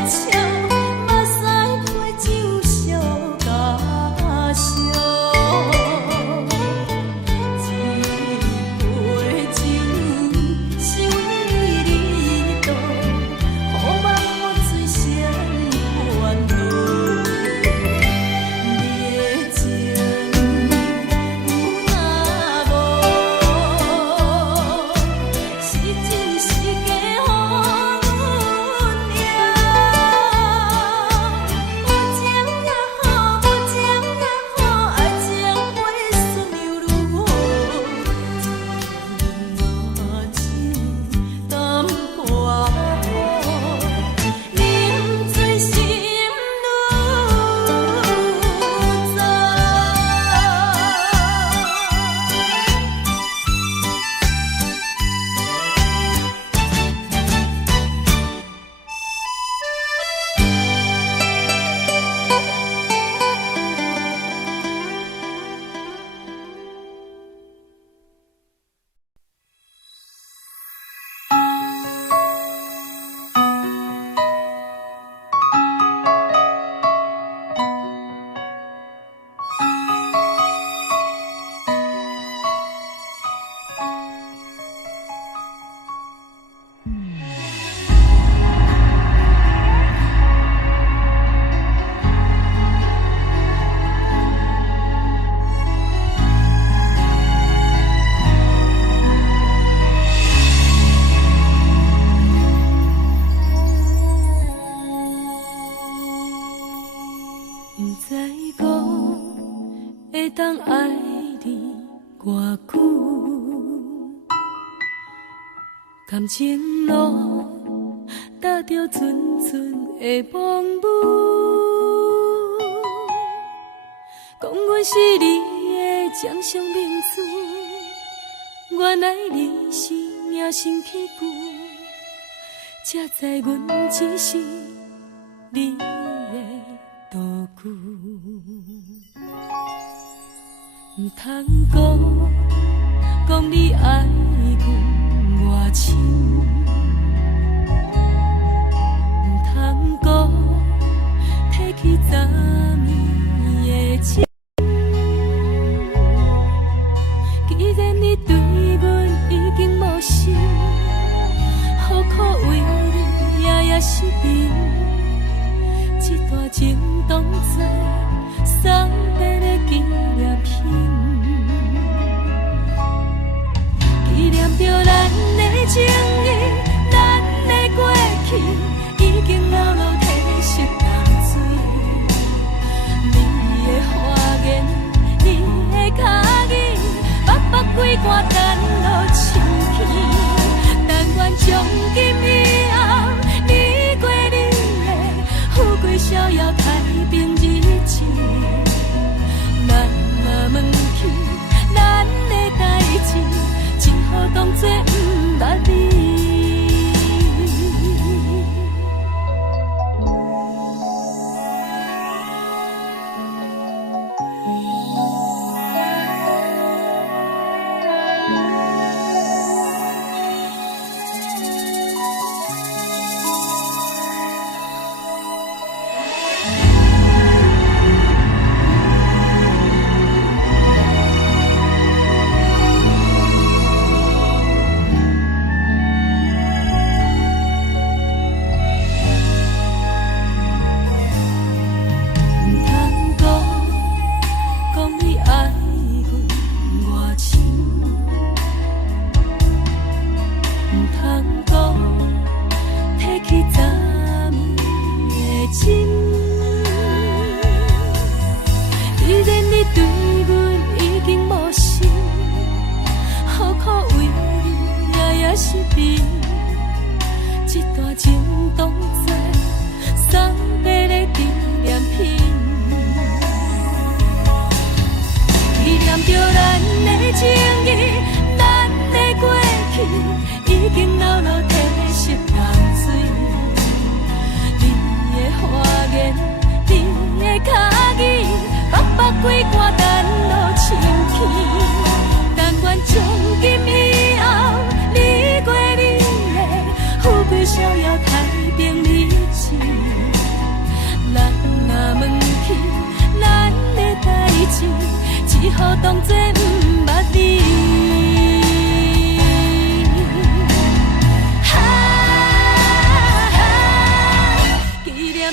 感情路踏着纯纯的梦雾，讲阮是你的掌上明珠，原来你是命生起旧，才知阮只是你的道具。唔通讲你爱阮偌深，唔通讲提起昨暝的情。既然你对阮已经无心，何苦为你夜夜失眠？这段情当作送别的纪念品。纪念着咱的情谊，咱的过去已经牢牢褪色淡水。你的花言，你的脚语，默默几挂等落深去。但愿从今以后，你过你的富贵逍遥太平日子。咱若问起咱的代志，只好当作不捌你。逍遥太平日子。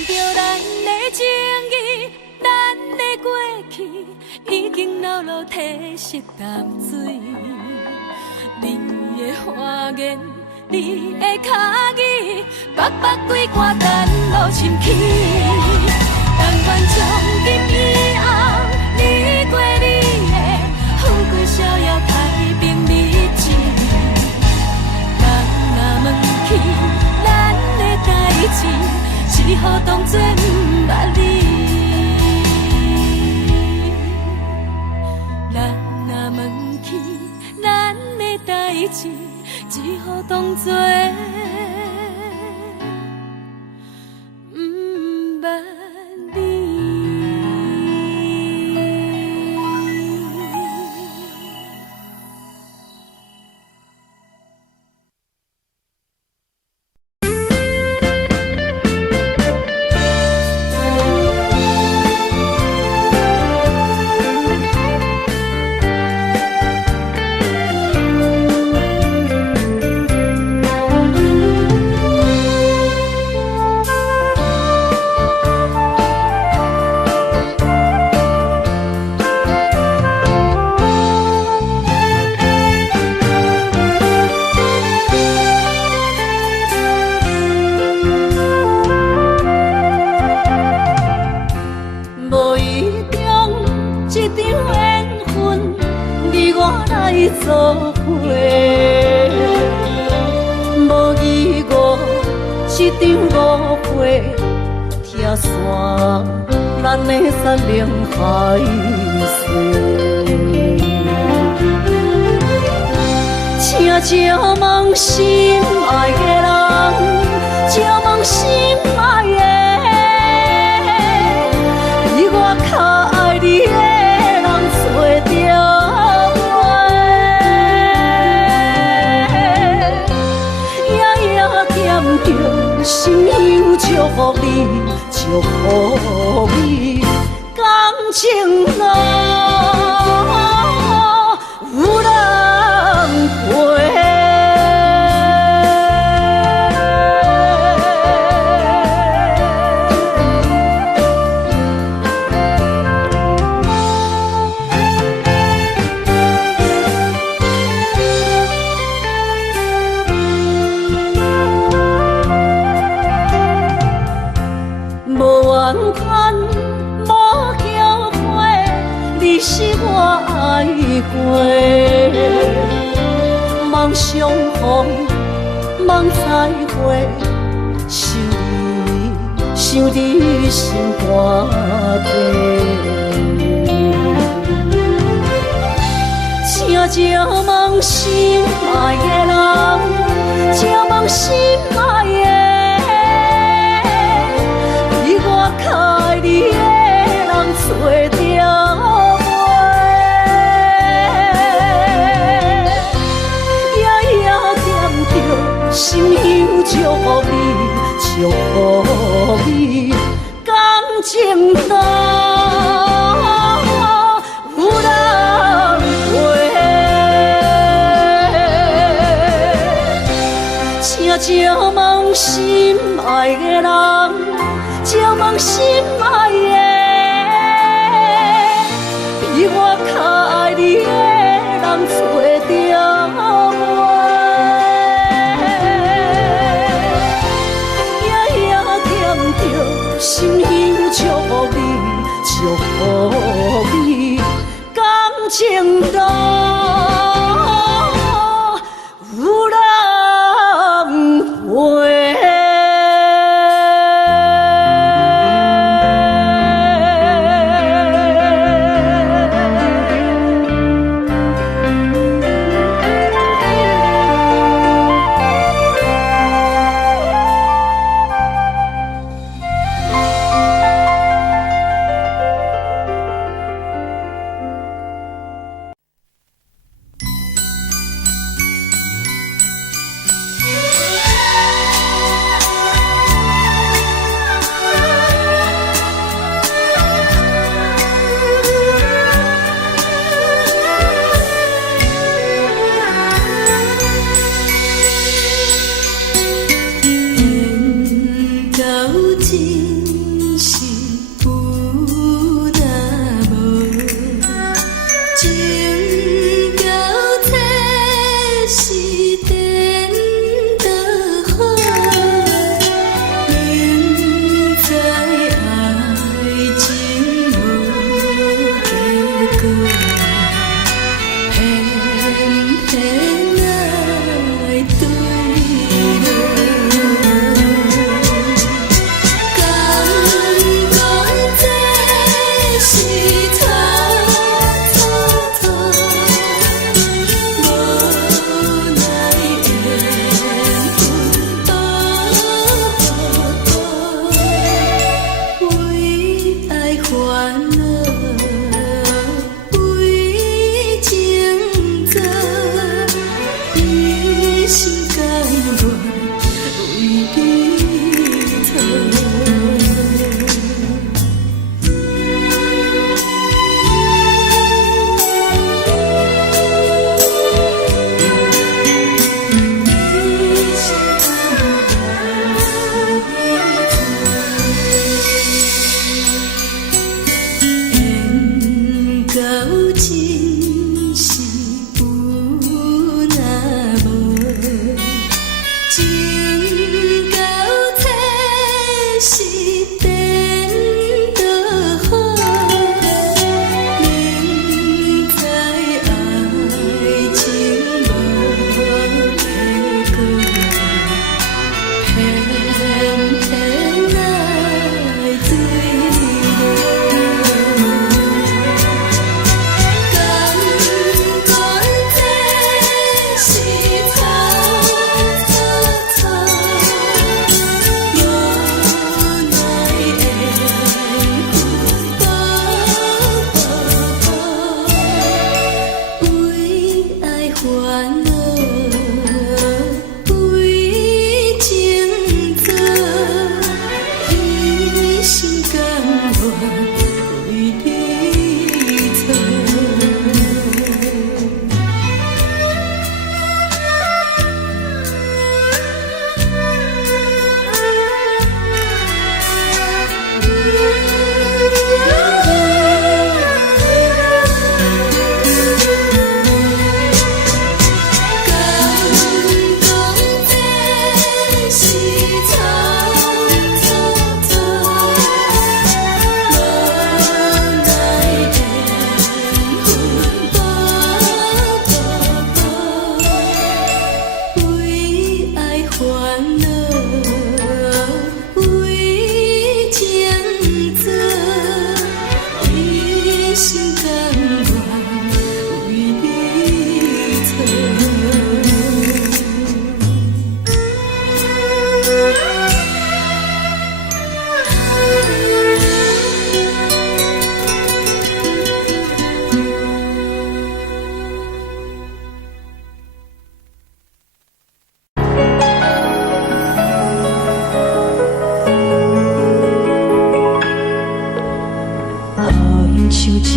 着咱的情谊，咱的过去已经流露褪色淡水。你的花言，你的脚语，白白几挂咱路深去。但愿从今以后，你过你的富贵逍遥、太平日子。人若问起咱的代志，只好当作不捌你。人若问起咱的代志，只好当作不捌你。做伙，无义误一场误会，拆散咱的山盟海誓。请借问心爱的人，借问心爱的，比我较爱你的人找着。心有祝福你，祝福你，感情路有人陪。是我爱过，梦相逢，梦再会，想你心肝底。请借问心爱的人，借问心爱的，比我较爱你的人找着。心有祝福你，祝福你，感情路有人陪。请借问心爱的人，借问心爱的，比我较爱你的人找着。心有祝福你，祝福你，感情路有人陪。缘到尽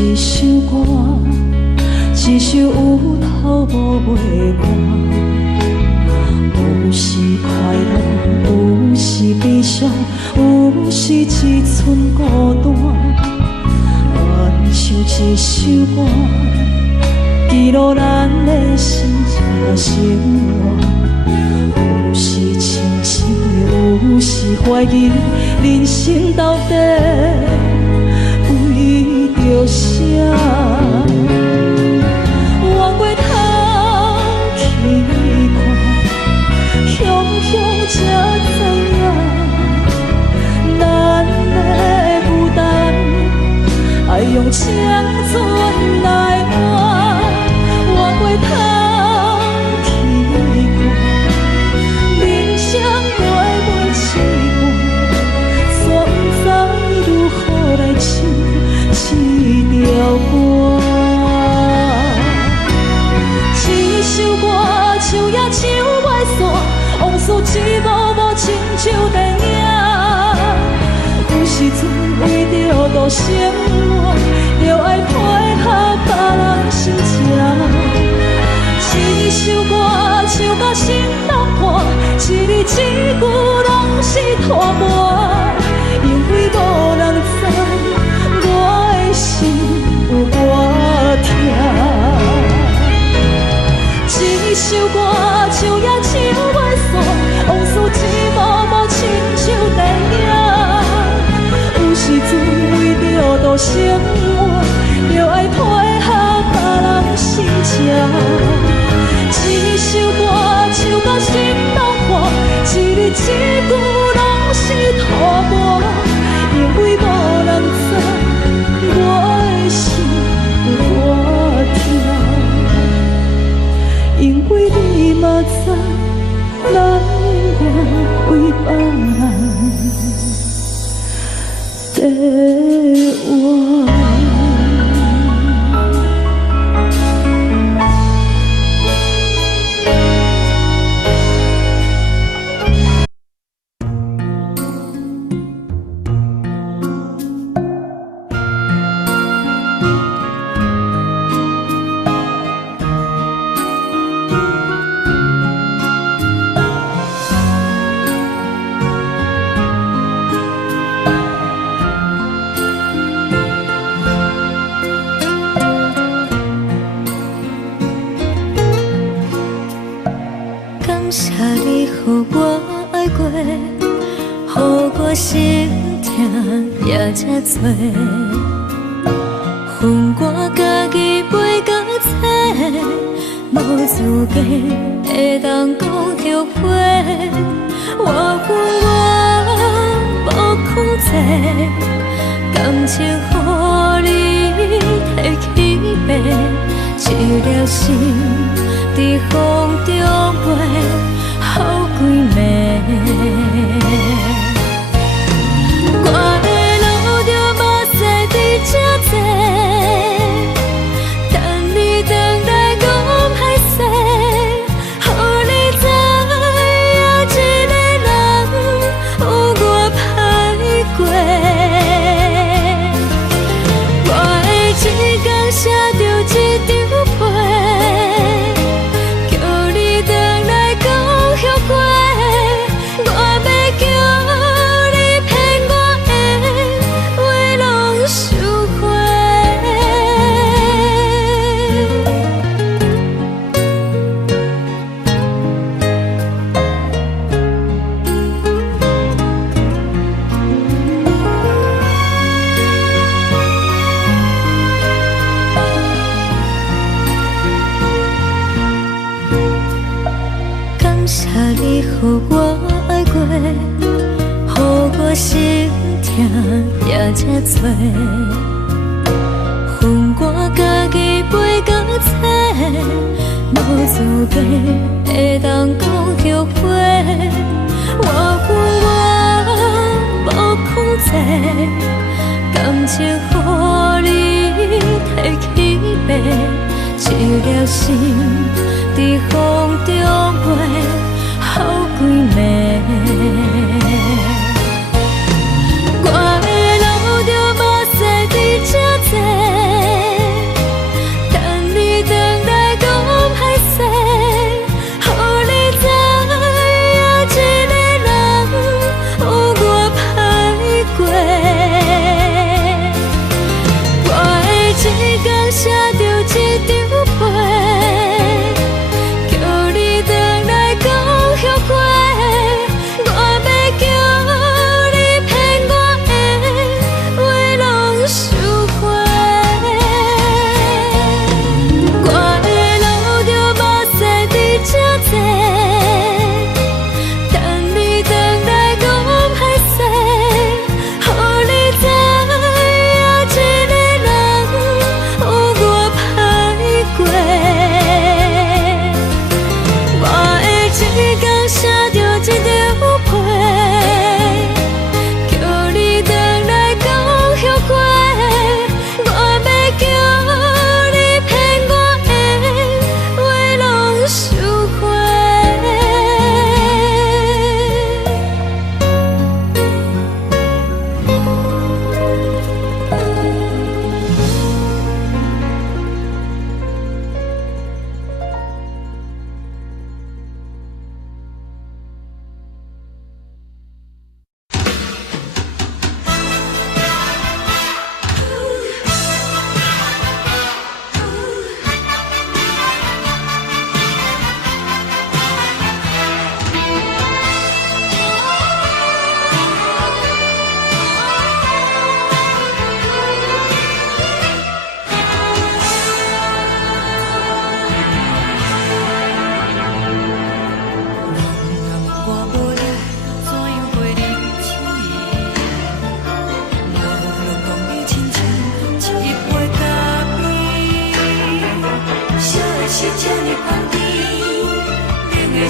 一首歌，一首有头无尾歌。有时快乐，有时悲伤，有时一寸孤单。愿唱一首歌，记录咱的心情生活。有时清醒，有时怀疑，人生到底为着啥？我过头去看，雄雄才知影，咱的负担爱用青春来换。我过头去看，人生过每一关，却不知如何来唱这条歌。一首歌唱也唱袂煞，往事一幕幕亲像电影。有时阵为着度生活，就爱配合别人心情。一首歌唱到心拢破，一字一句拢是拖磨，因为无人知我的心有多痛。一首歌唱也唱袂煞，往事一幕幕亲像电影。有时阵为着度生活，就爱配合别人心情。一首歌唱到心拢破，一字一句拢是拖磨，因为无人知我的心有多痛。因为你嘛知，咱永远为别人在活。心痛也这多，恨我家己袂到切，无资格会当讲后悔。我无控制，感情予你提起白，一粒心在风中飞，好几暝。予我爱过，予我心痛也这多，恨我家己袂到切，无资格会当讲后悔。我无控制，感情予你提起白，一粒心在风中飞。好几暝，我的路就无细伫这多。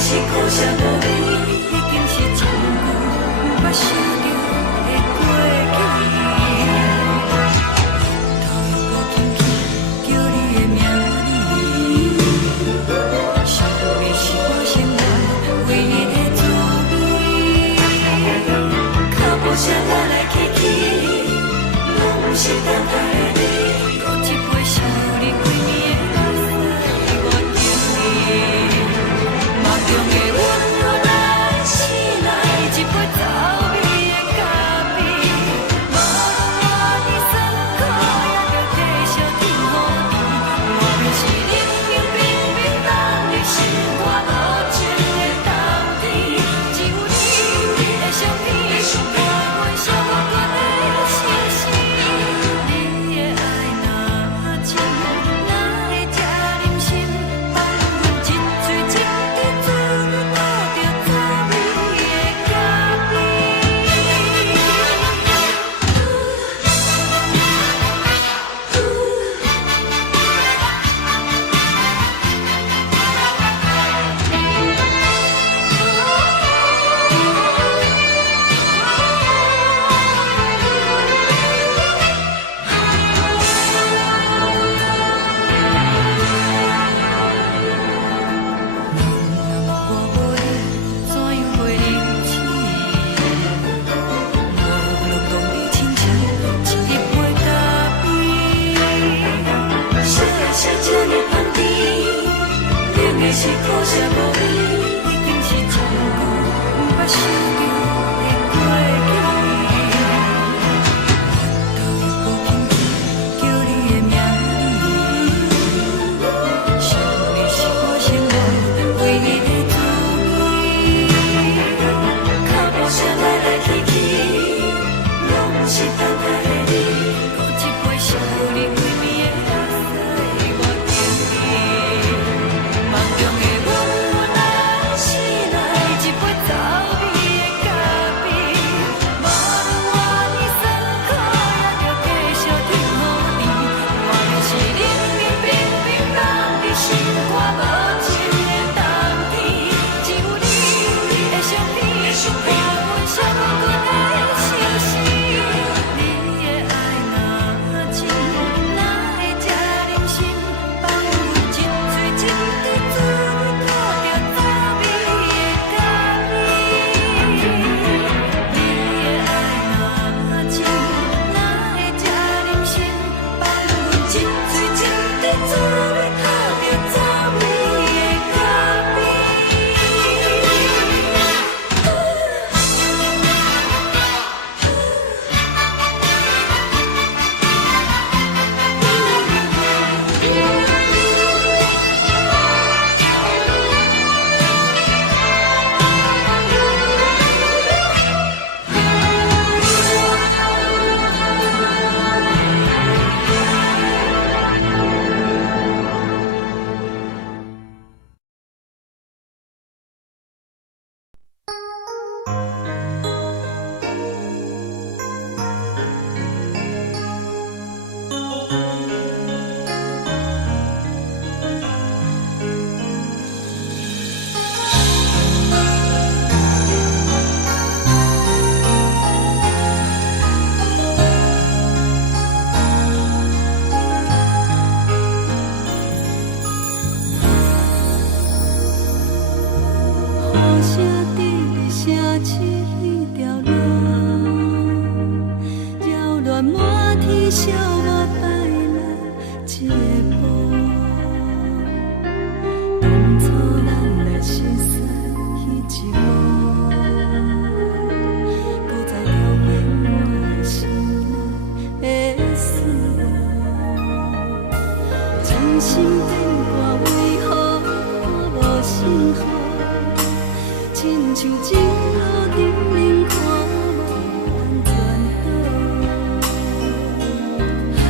是苦涩无味，已经是一句无法想着的过去。头又无轻轻叫你的名字，想的是我心内唯一的滋味。脚步声来来去去，拢不是等待的你，搁一杯想你几暝的目屎，我着你。梦中的阮落来醒来，一杯走味的咖啡，无论我的酸苦，也着继续甜予你。我便是冷冷冰冰冻入心肝无情的冬天，只有你的相片，伴阮寂寞过的心事。你的爱若真，哪会这忍心放阮一嘴一滴滋倒着滋味的咖啡？是苦涩无味，已经是一句无法想着的过去。头又无轻轻叫你的名字，想的是我心内唯一的滋味。脚步声来来去去，拢不是等待的你，搁一杯想你几暝的目屎，我着你。梦中的阮落来醒来，一杯走味的咖啡，无论我的酸苦，也着继续甜予你。我便是冷冷冰冰冻入心肝无情的冬天，只有你的相片，伴阮寂寞过的心事。你的爱若真，哪会这忍心放阮一嘴一滴滋倒着滋味的咖啡？你的爱若真，哪会这忍心放阮一嘴一滴滋倒着滋味的咖啡？雨声滴哩声起迄条路，扰乱满天小我摆来一步。当初咱来熟悉迄一幕，搁再跳回我心内的思念。真心变卦为何我无幸福？亲像情路顶冷看无人转倒，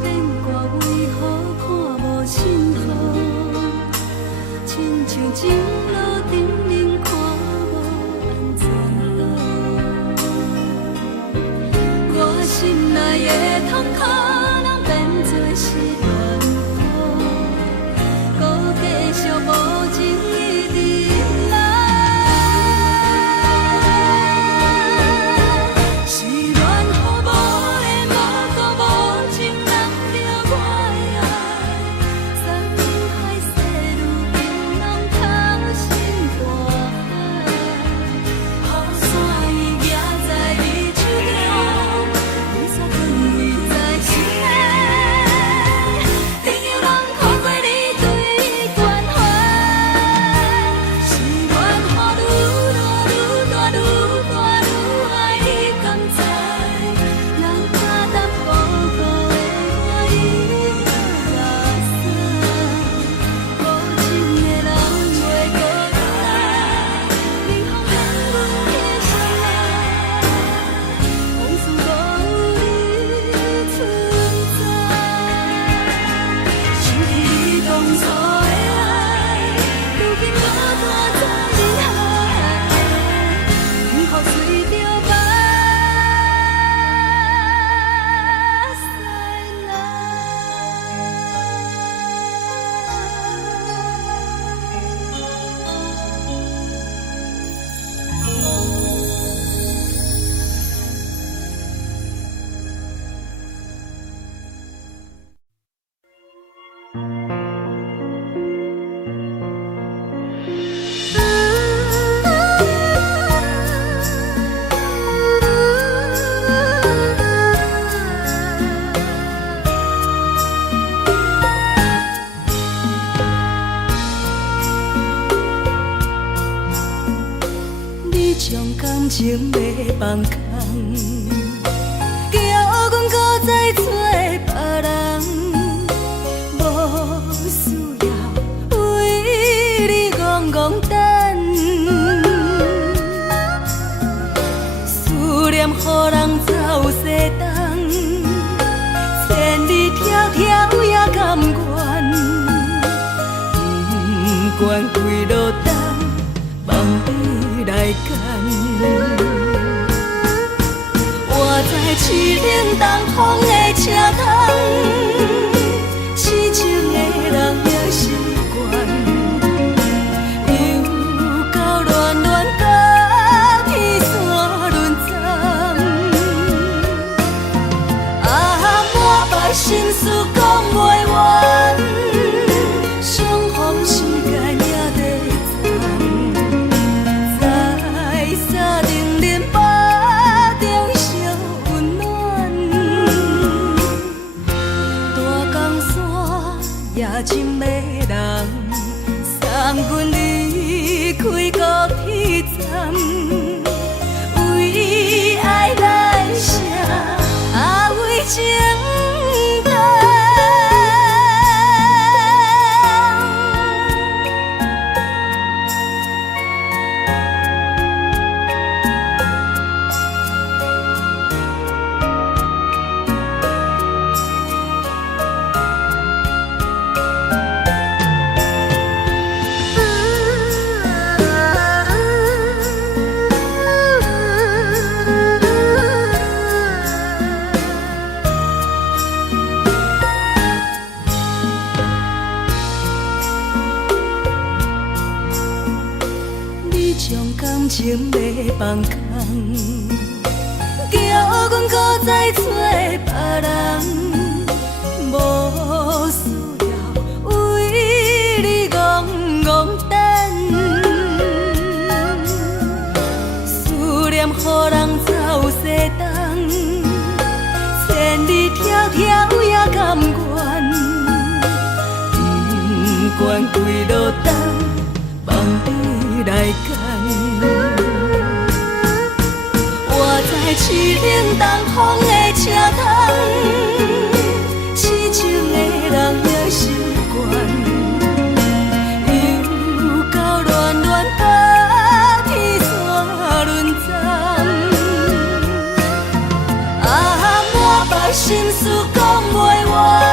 变卦为何看无尽头？亲像情路顶面看无安全路，我心内的痛可能变作是乱雨，搁继续无情一直来。是恋予无的无辜无情人着我的爱，山盟海誓如今拢透心大海，雨伞已举在你手中，雨伞藏你在心内，朋友人看过你对关怀，是恋予愈大愈大愈大愈爱你甘知，人假淡薄薄的我已落山，无情的人袂搁来，冷风冷阮的心内，往事搁有你存在，想起你当初的爱，如今搁大在人海，幸福随着目屎你将感情要放空，叫阮搁再找别人，无需要为你戆戆等，思念予人走西东，千里迢迢也甘愿，不管几落冬。望你来干，我在凄冷东风的车窗，痴情的人也习惯，又到恋恋甲天山沦陷，满腹心事讲袂完，相逢时间也在在定林巴中烧温暖，大江山夜深的人，送阮离开高铁站，为爱来写为情长。感情要放空，叫阮搁再找别人，无需要为你戆戆等，思念予人走西东，千里迢迢也甘愿，不管几落冬，望你来干。我在凄冷东风的车窗，痴情的人也习惯，又到恋恋甲天山沦陷，满腹心事讲袂完。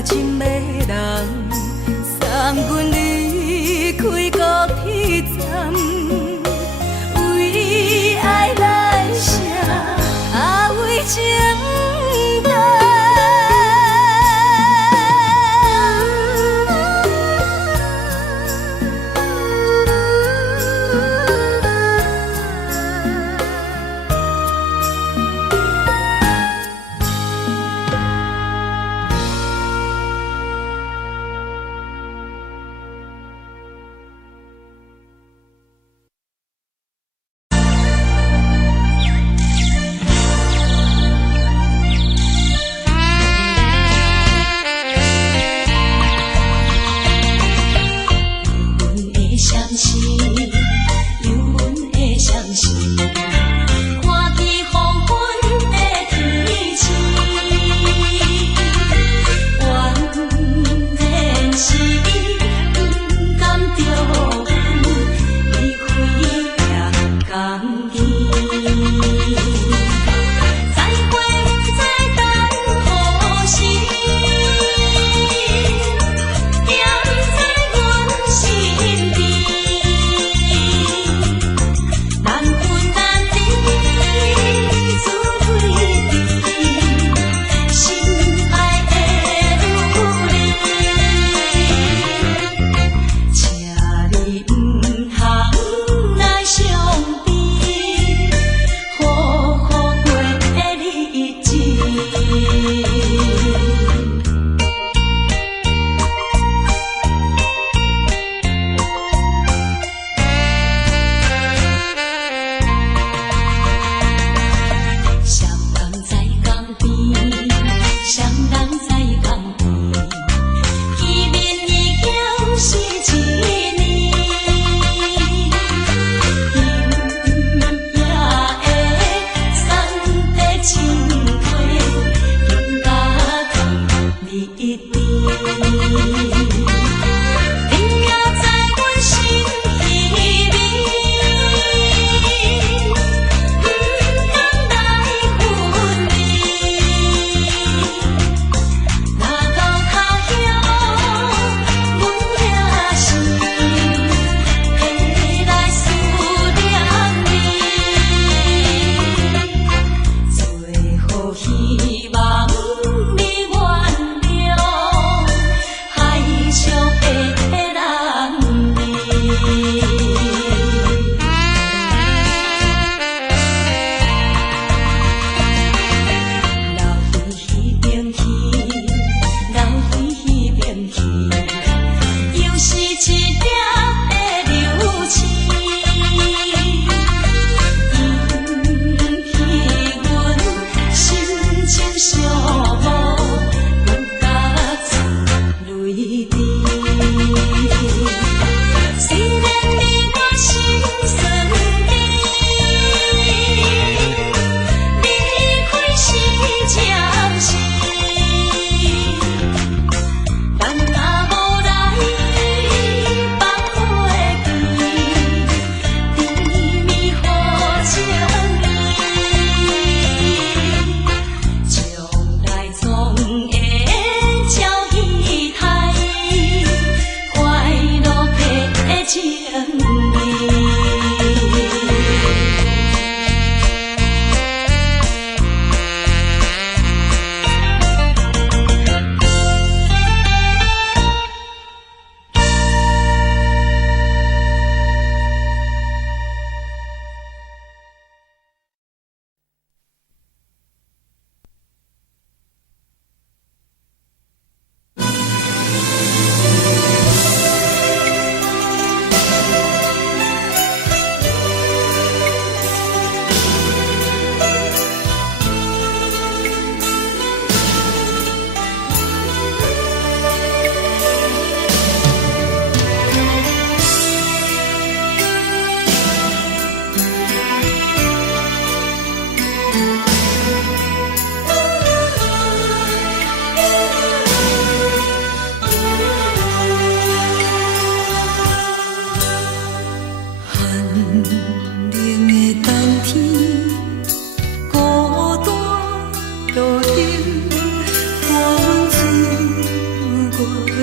深的人，送阮离开高铁站，为爱来生，为情等。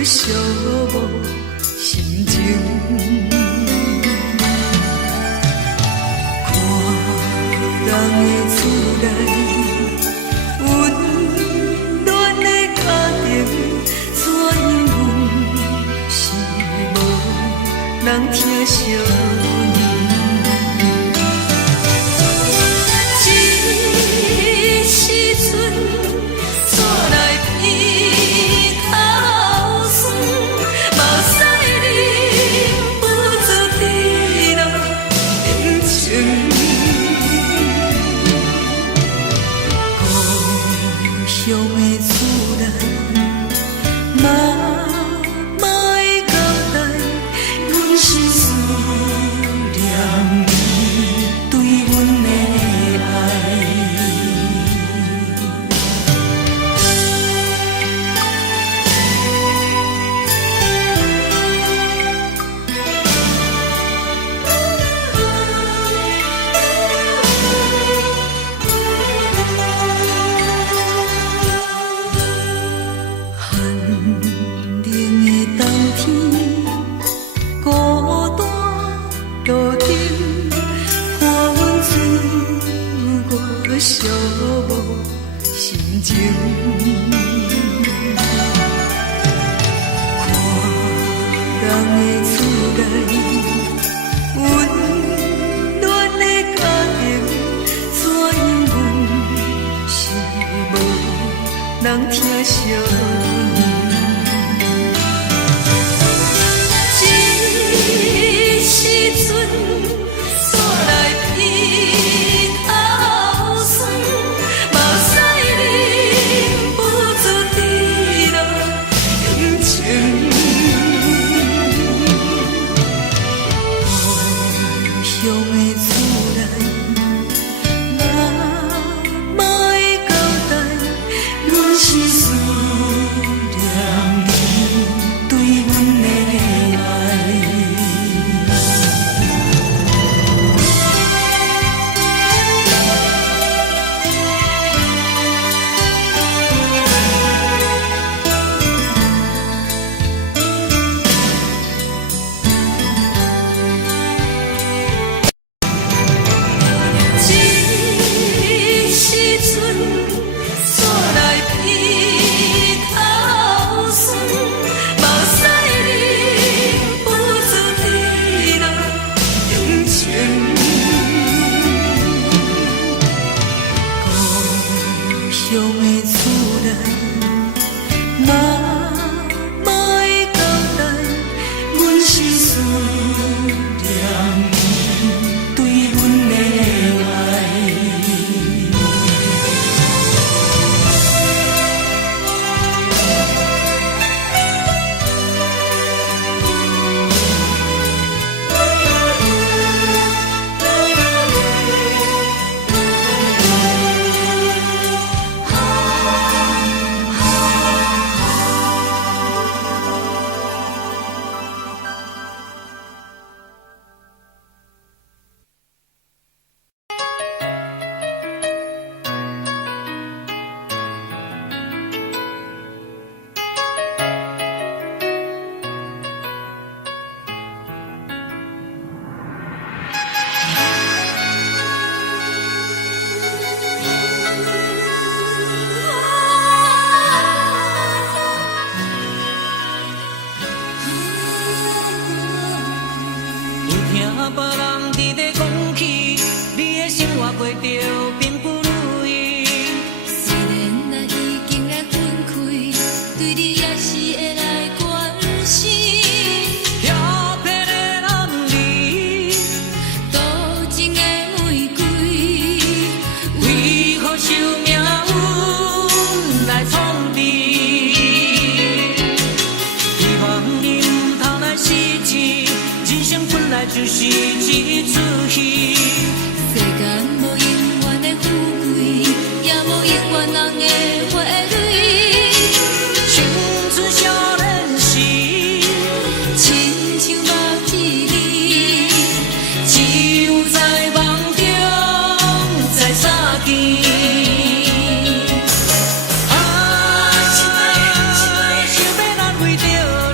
寂无心情。看人的厝内温暖的家庭，怎因阮是无人疼惜？寂无心情，看人的厝内温暖的家庭，怎因阮是无人疼惜？这时阵煞来鼻头酸，目屎忍不住滴落眼睛。故乡的厝内，妈会交代，阮是思念你对阮的爱。别人伫咧讲起，你的生活过着并不如意。虽然咱已经来分开，对你也是会来关心。漂泊的男儿，多情的玫瑰，为何受命运来创治？希望你唔通来失志，人生本来就是一出戏。世间无永远的富贵，也无永远人的花蕊。青春少年时，亲像目睭里，只有在梦中在相见。啊，想要安慰着。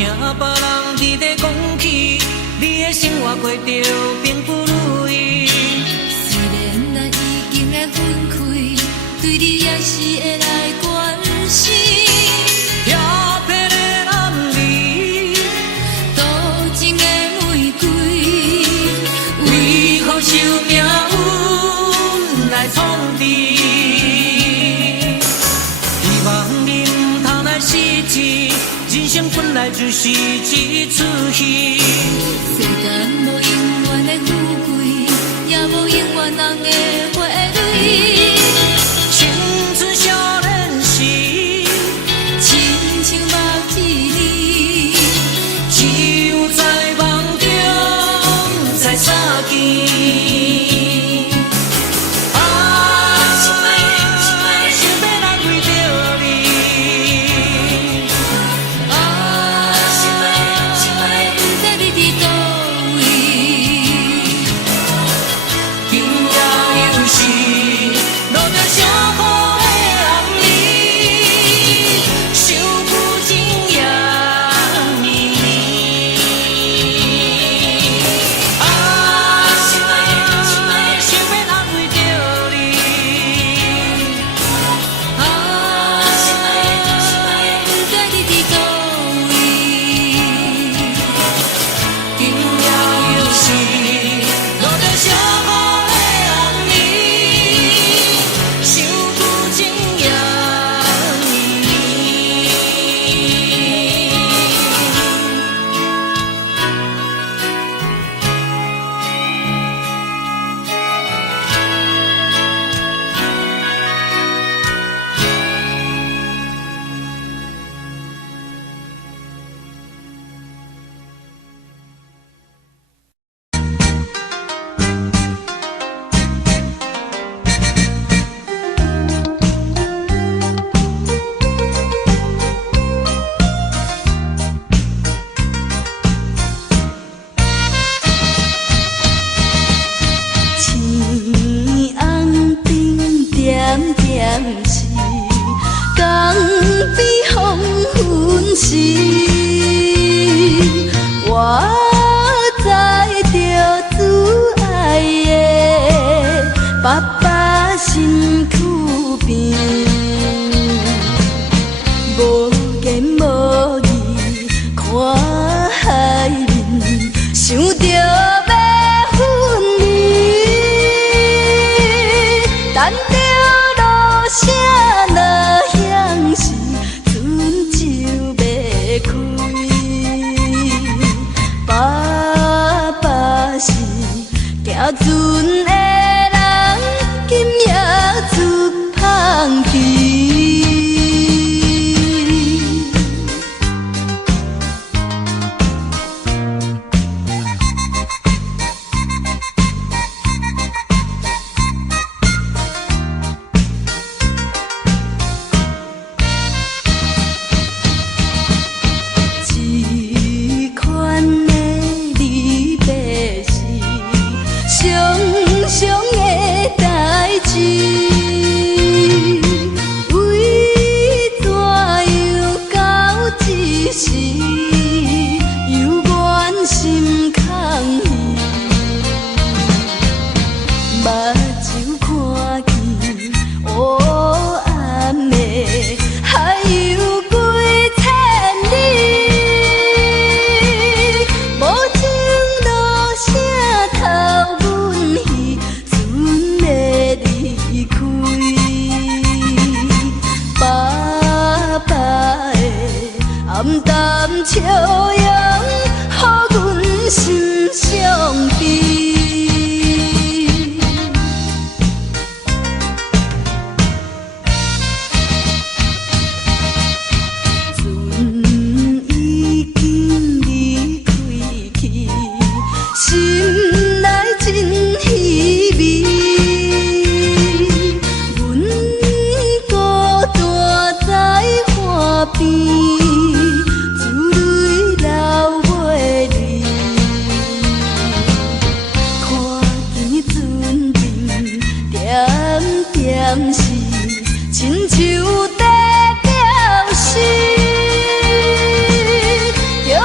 听别人伫咧讲起，你的生活过着并不如意。虽然咱已经会分开，对你也是会来关心。调皮的男儿，多情的玫瑰，为何受命运来创治？希望你唔通来失志，人生本来就是一出戏。世间无永远的富贵，也无永远人的花蕊。青春少年时，亲像目一日，只有在梦中才相见。亲像在表示，着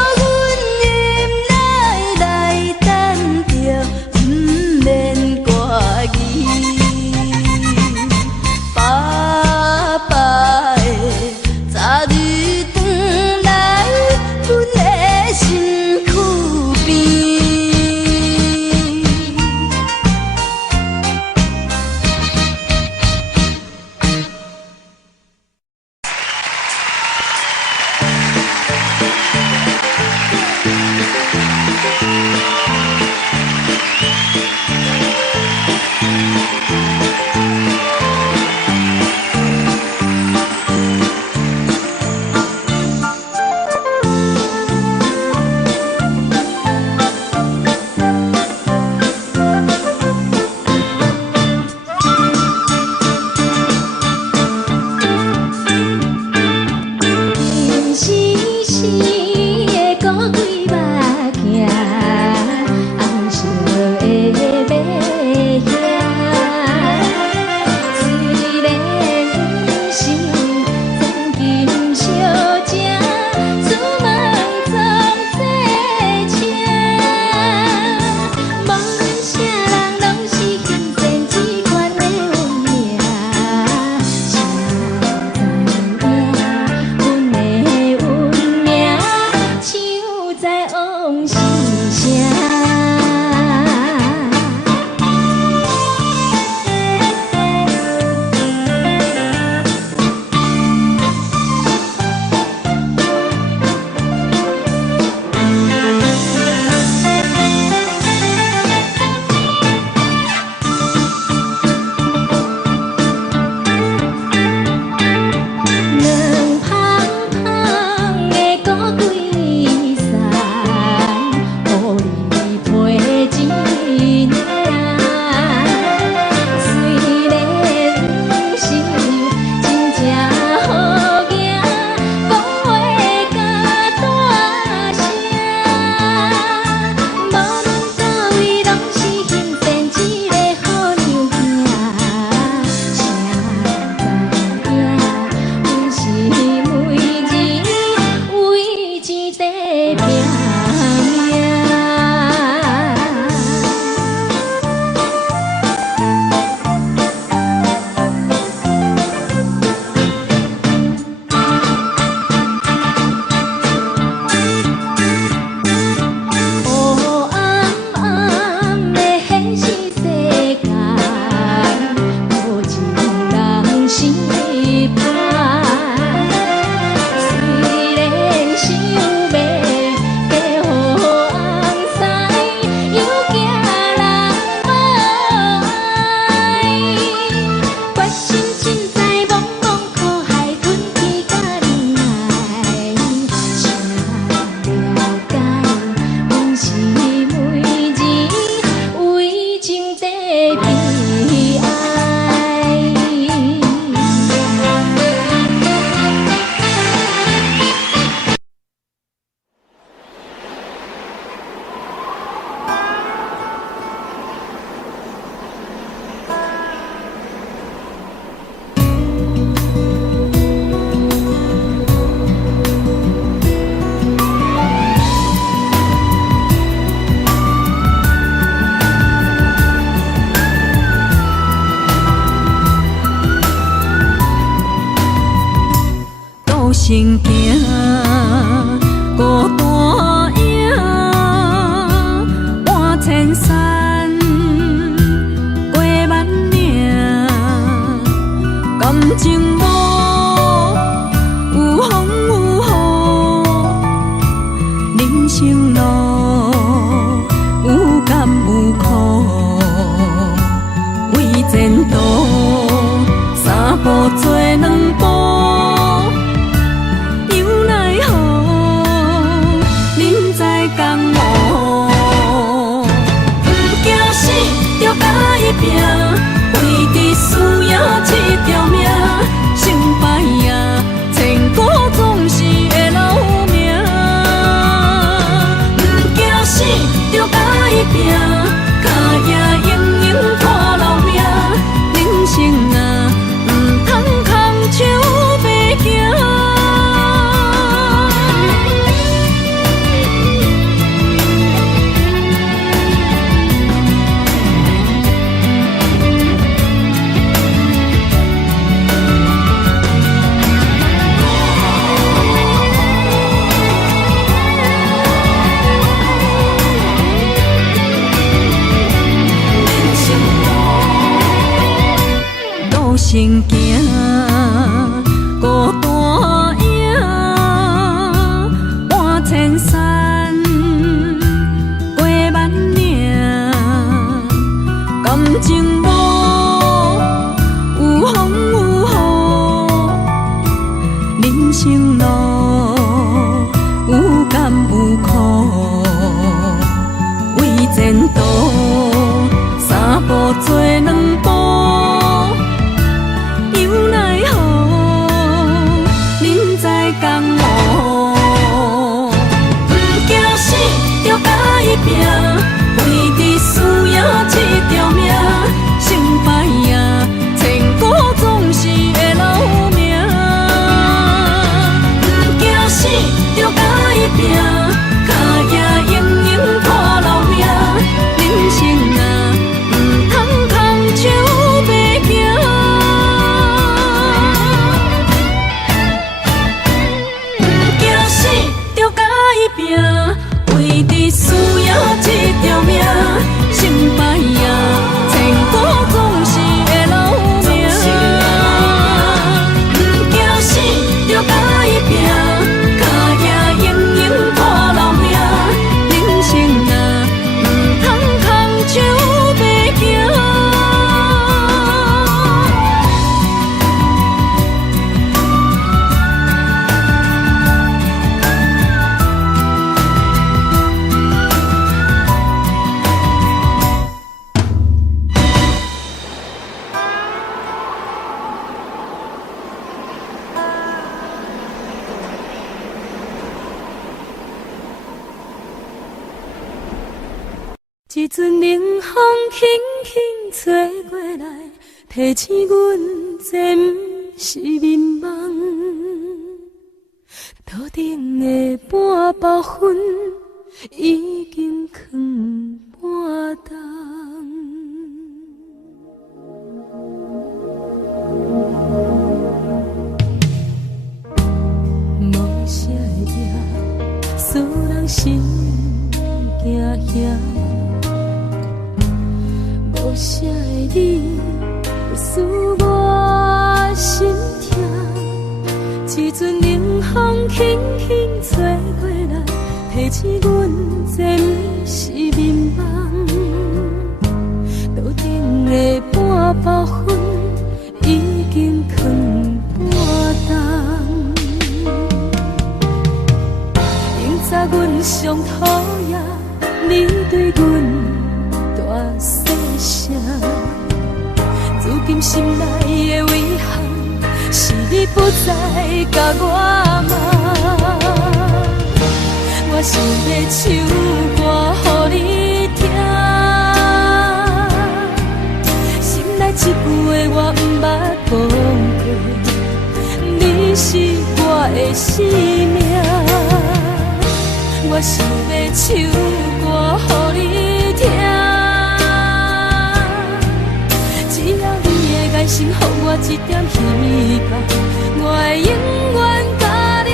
行行，孤单影，半千山，过万岭，感情无有风有雨，人生路有甘有苦，为前途三步做两步。为着需要这条命，成败呀，千古总是会留名。不惊死，着甲伊拼，脚也永远看留名。人生啊，不通空手白行。行行，孤单影，半千山，过万岭，感情无有风有雨，人生路有甘有苦，为前途三步做两步。拼，为着需要这条命，成败呀，千古总是会留名。不惊死，着甲伊拼，脚也永远看留名。人生啊，不通空手白行。不惊死，着甲伊拼，为着需这条命，成败呀，千古总是会留名。不惊死，着甲伊拼，脚也永远看留名。人生啊，不通空手白行。一阵冷风轻轻吹过来，提醒阮这不是眠梦。头顶的半包云已经藏半冬。无啥会赢，使人心惊惊。无啥的你，使我心痛。一阵冷风轻轻吹过来，提醒阮这不是眠梦。头顶的半包云已经藏半冬。明早阮上讨厌你对阮大声。如今心内的遗憾，是你不再甲我骂。我想要唱歌予你听，心内一句话我不捌讲过，你是我的生命。我想要唱歌予你听。爱心，予我一点希望，我会永远甲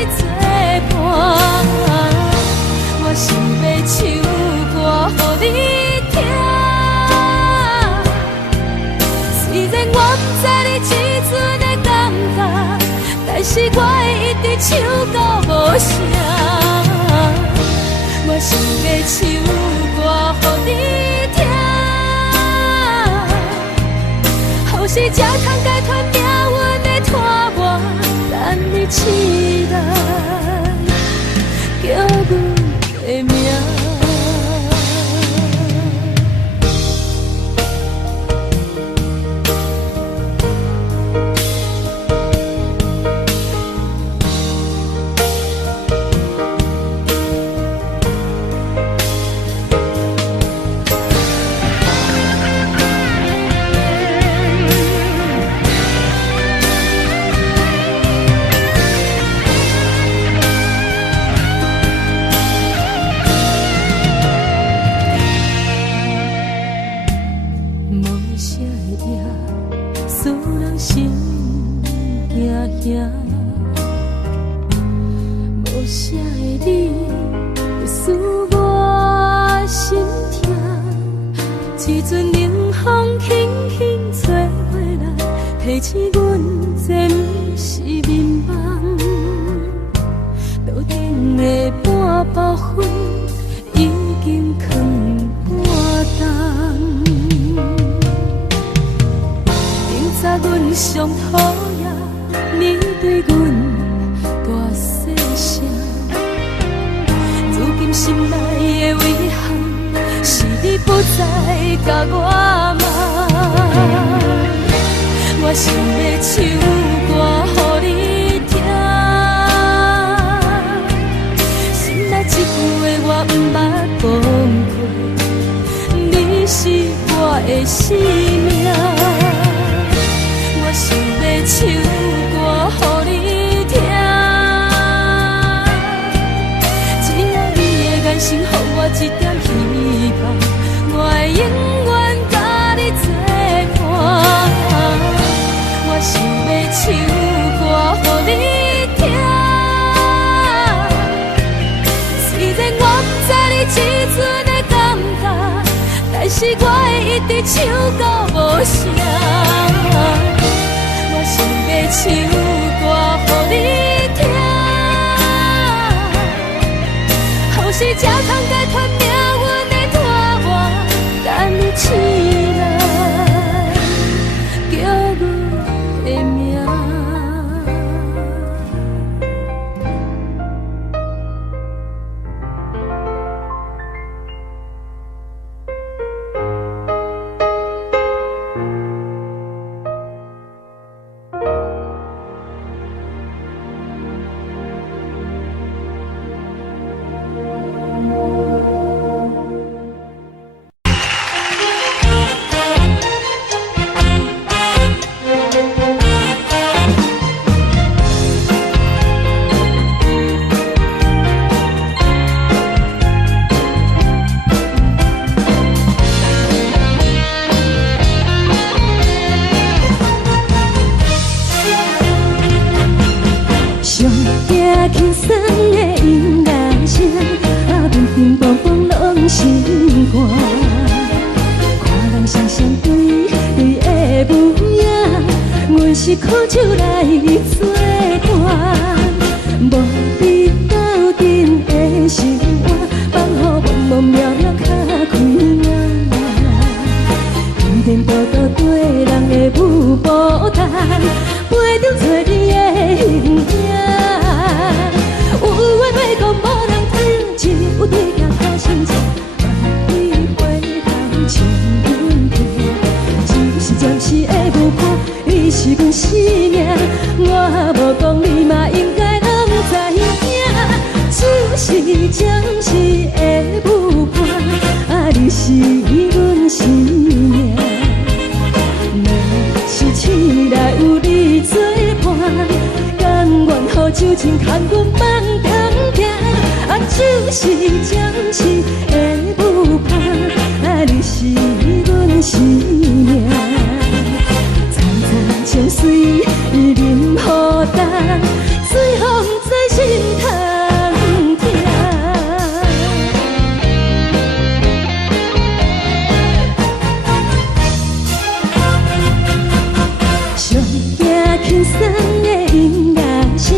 是我会一直唱到无声。我想要唱歌予你听，予是才通解脱命运的拖磨，等你醒来，叫阮的名。无啥的你，会使我心痛。一阵冷风轻轻吹过来，提醒阮这不是眠梦。路顶的半包烟已经藏半冬。明早阮上讨厌你对阮大细声，如今心内的遗憾，是你不再甲我骂。我想要唱歌予你听，心内一句话我不捌讲过，你是我的生命。我想要唱歌予你听，只要你的眼神予我一点希望，我会永远甲你作伴。我想要唱歌予你听，虽然我不知你这阵的感觉，但是我会一直唱到无声。我想要唱歌予你听，予是才通解脱命运的拖磨，等你醒来，叫阮的名。轻松的音乐声，频频梆梆拢心肝。看人双双对对的舞影，阮是苦酒来作伴。无你斗阵的生活，放予茫茫渺渺较快乐。颠颠倒倒对人的舞步弹，陪着做你的形影。有话要讲，无人听，只有对镜较心情。万里回头唱阮听，就是暂时的舞伴，你是阮生命。我无讲，你嘛应该拢知影，就是暂时的舞伴，你是阮生命。若是醒来有你作伴，甘愿予酒精牵阮放通行，就是暂时的舞伴，你是阮生命。惨惨情绪任雨打，水风在心头痛。上行轻松的音乐声，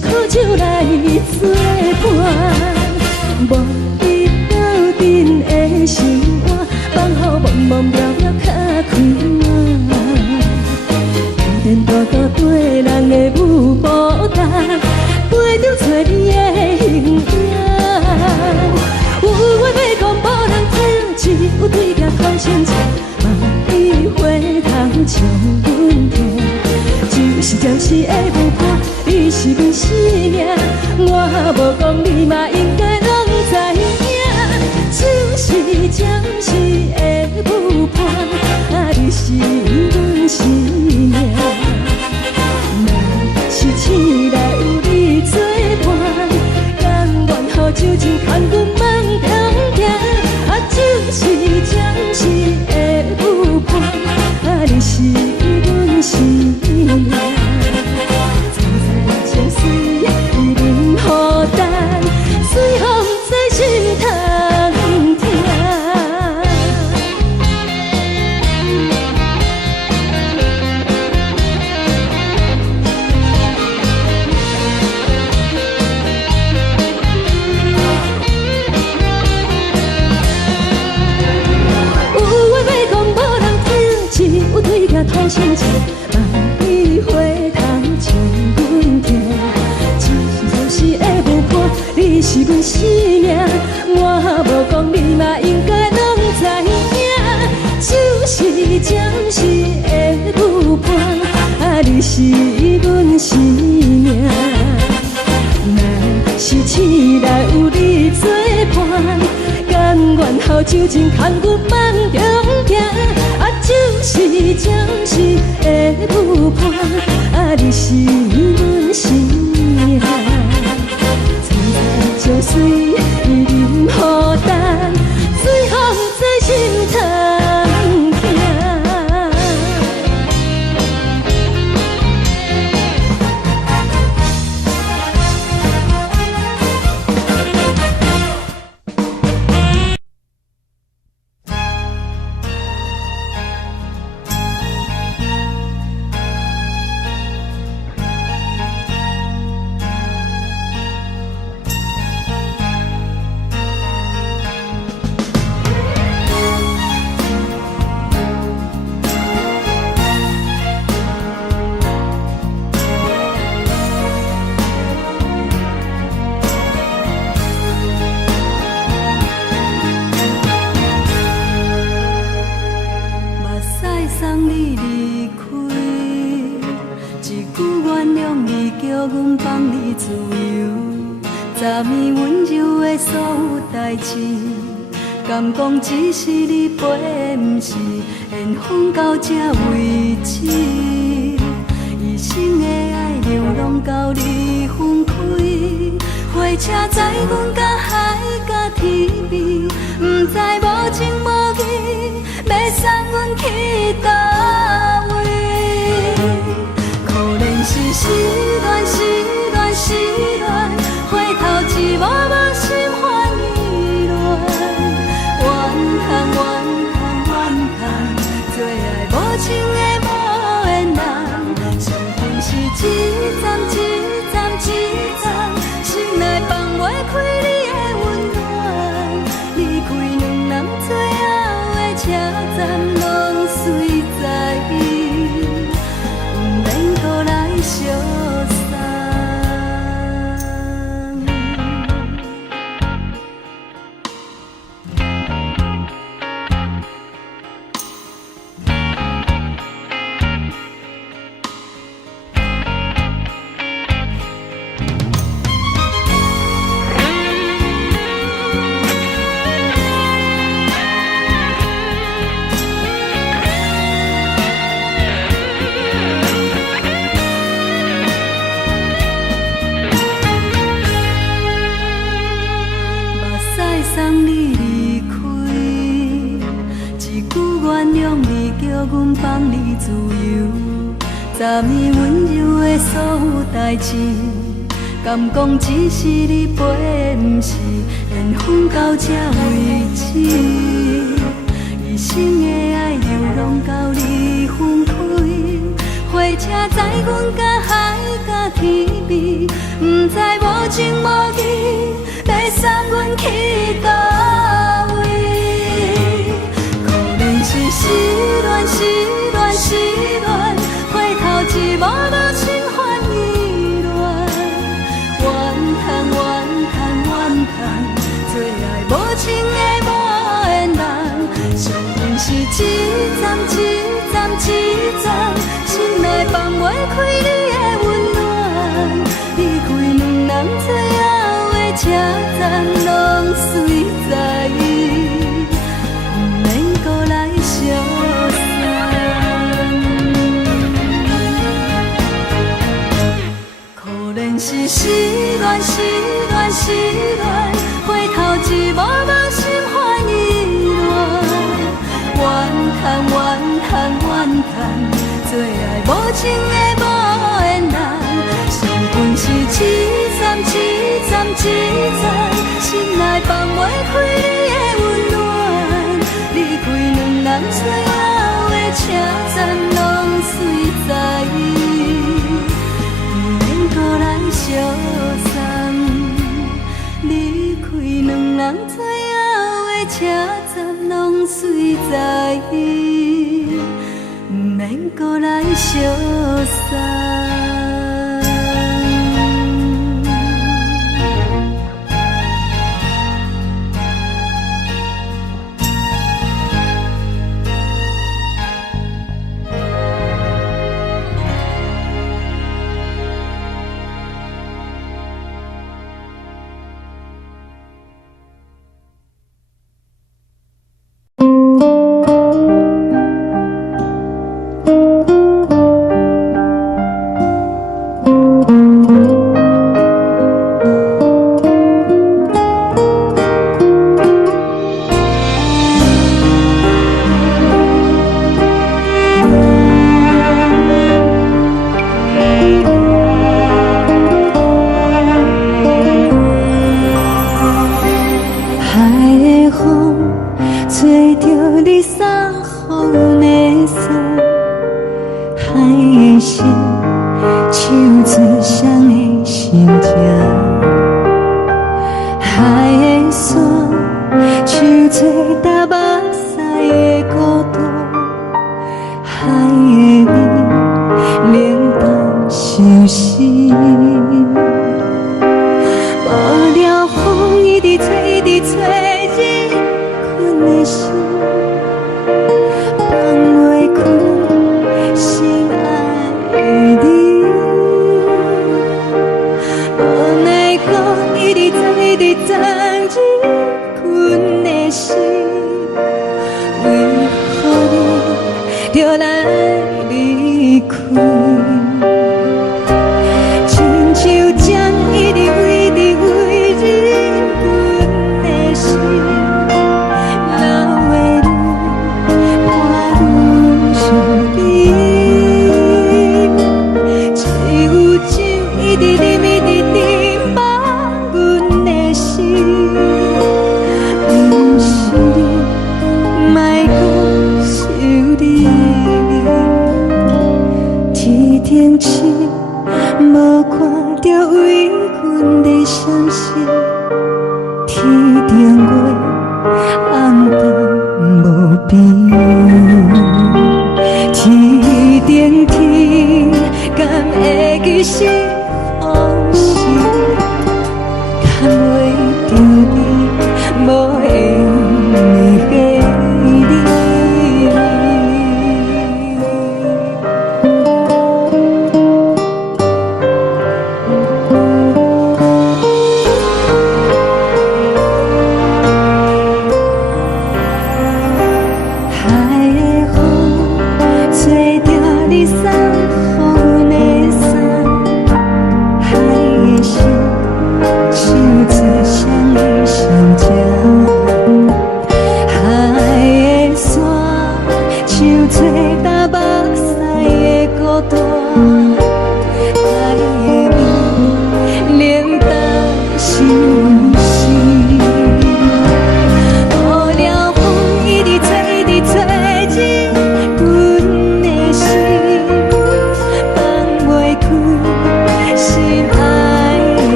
苦酒来作伴。无伊斗阵的心肝，放予茫茫渺渺较开满。颠颠倒倒对人的舞步单，陪着找你的形影。有话要讲无人听，只有对镜看心情，梦里回头将阮听。就是暂时的无伴，你是阮生命，我无讲你嘛应该拢知影。就是暂时的无伴，你是阮生命。若是醒来有你作伴，甘愿予酒精牵阮梦中行。就是暂时的有伴，你是阮生命。再再情水已淋雨淡，随风在心头听。对镜讨心情，梦里回头将阮听。暂时的无伴，你是阮生命，我无讲你嘛应该拢知影。就是暂时的有伴，你是阮生命。若是醒来有你作伴，甘愿予酒精牵阮梦中行。就是暂时的有伴，你是阮生命。再再情水已淋雨淡，随风在心头听。敢讲只是你陪，不是缘分到这为止。一生的爱流浪到你分开，火车载阮甲海甲天边，不知无情无义，要送阮去倒位？可怜是失恋，失恋，失恋，回头一幕幕心烦意乱。怨叹，最爱无情的无缘人，情分是一站一站一站，心内放袂开你的温暖。离开两人最后的车站，拢随在伊，不免搁来相送。昨暝温柔的所有代志，敢讲只是你陪，不是缘分到这为止。一生的爱流浪到你分开，火车载阮甲海甲天边，不知无情无义，要送阮去倒位？可能是失恋，失恋，失恋，回头一幕无心烦意乱，怨叹，怨叹，怨叹，最爱无情的无缘人，上恨是一站一站一站，心内放袂开你的温暖，离开两人最后的车站，拢随在，不免搁来相送。可能是失恋，失恋，失恋，回头一幕无心烦意乱，怨叹，怨叹，怨叹，最爱无情的无缘人，上恨是一站一站一站，心内放袂开你的温暖，离开两人最后的车站，拢随在，不免搁来相送。离开两人最后的车站，拢随在，不免搁来相送。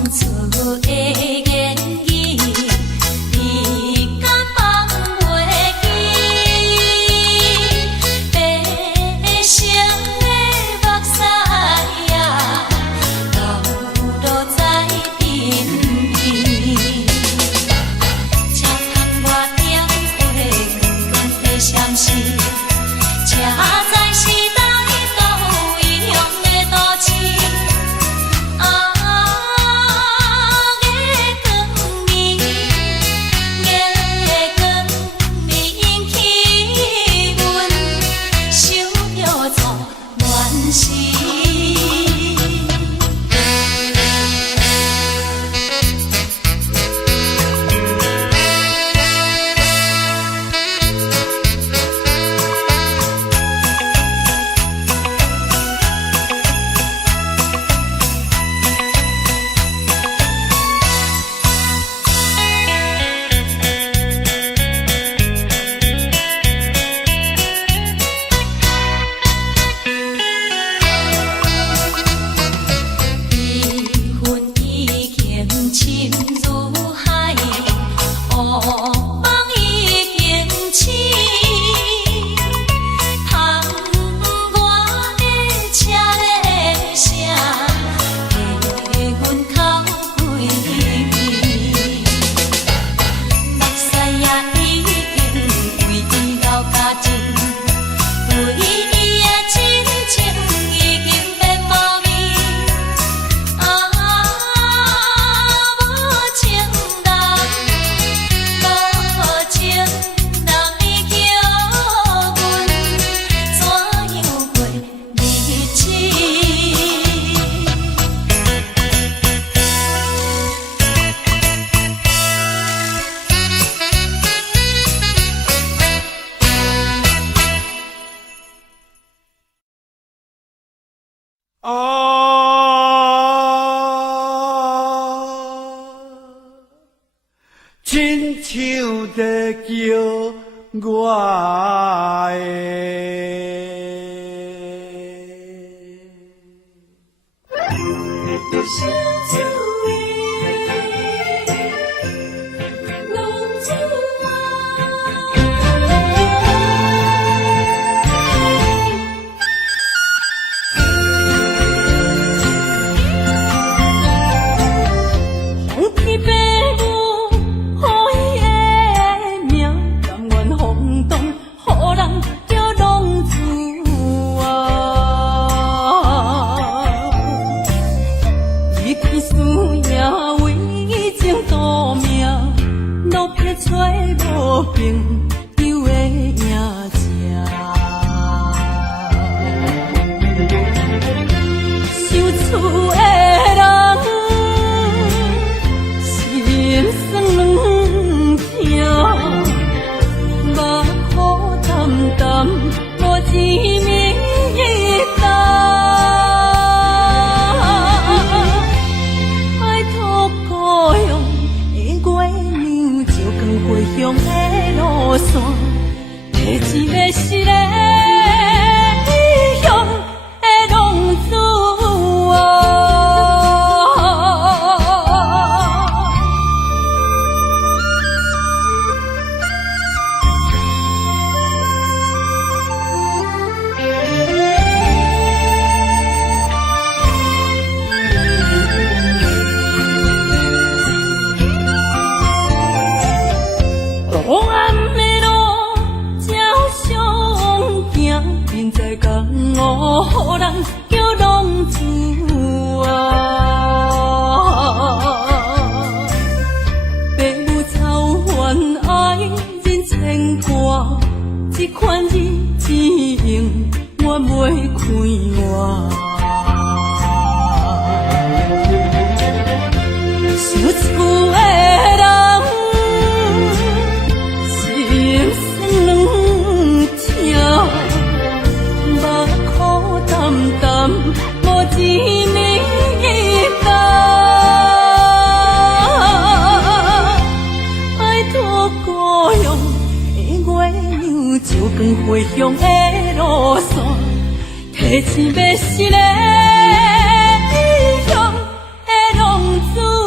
厝的言语，你敢放袂记？白成的目屎呀，流落在边边。车窗外点火，光光的闪烁，车载时代都异乡的都市。亲像在叫我回乡的路线，提醒要是个异乡的浪子。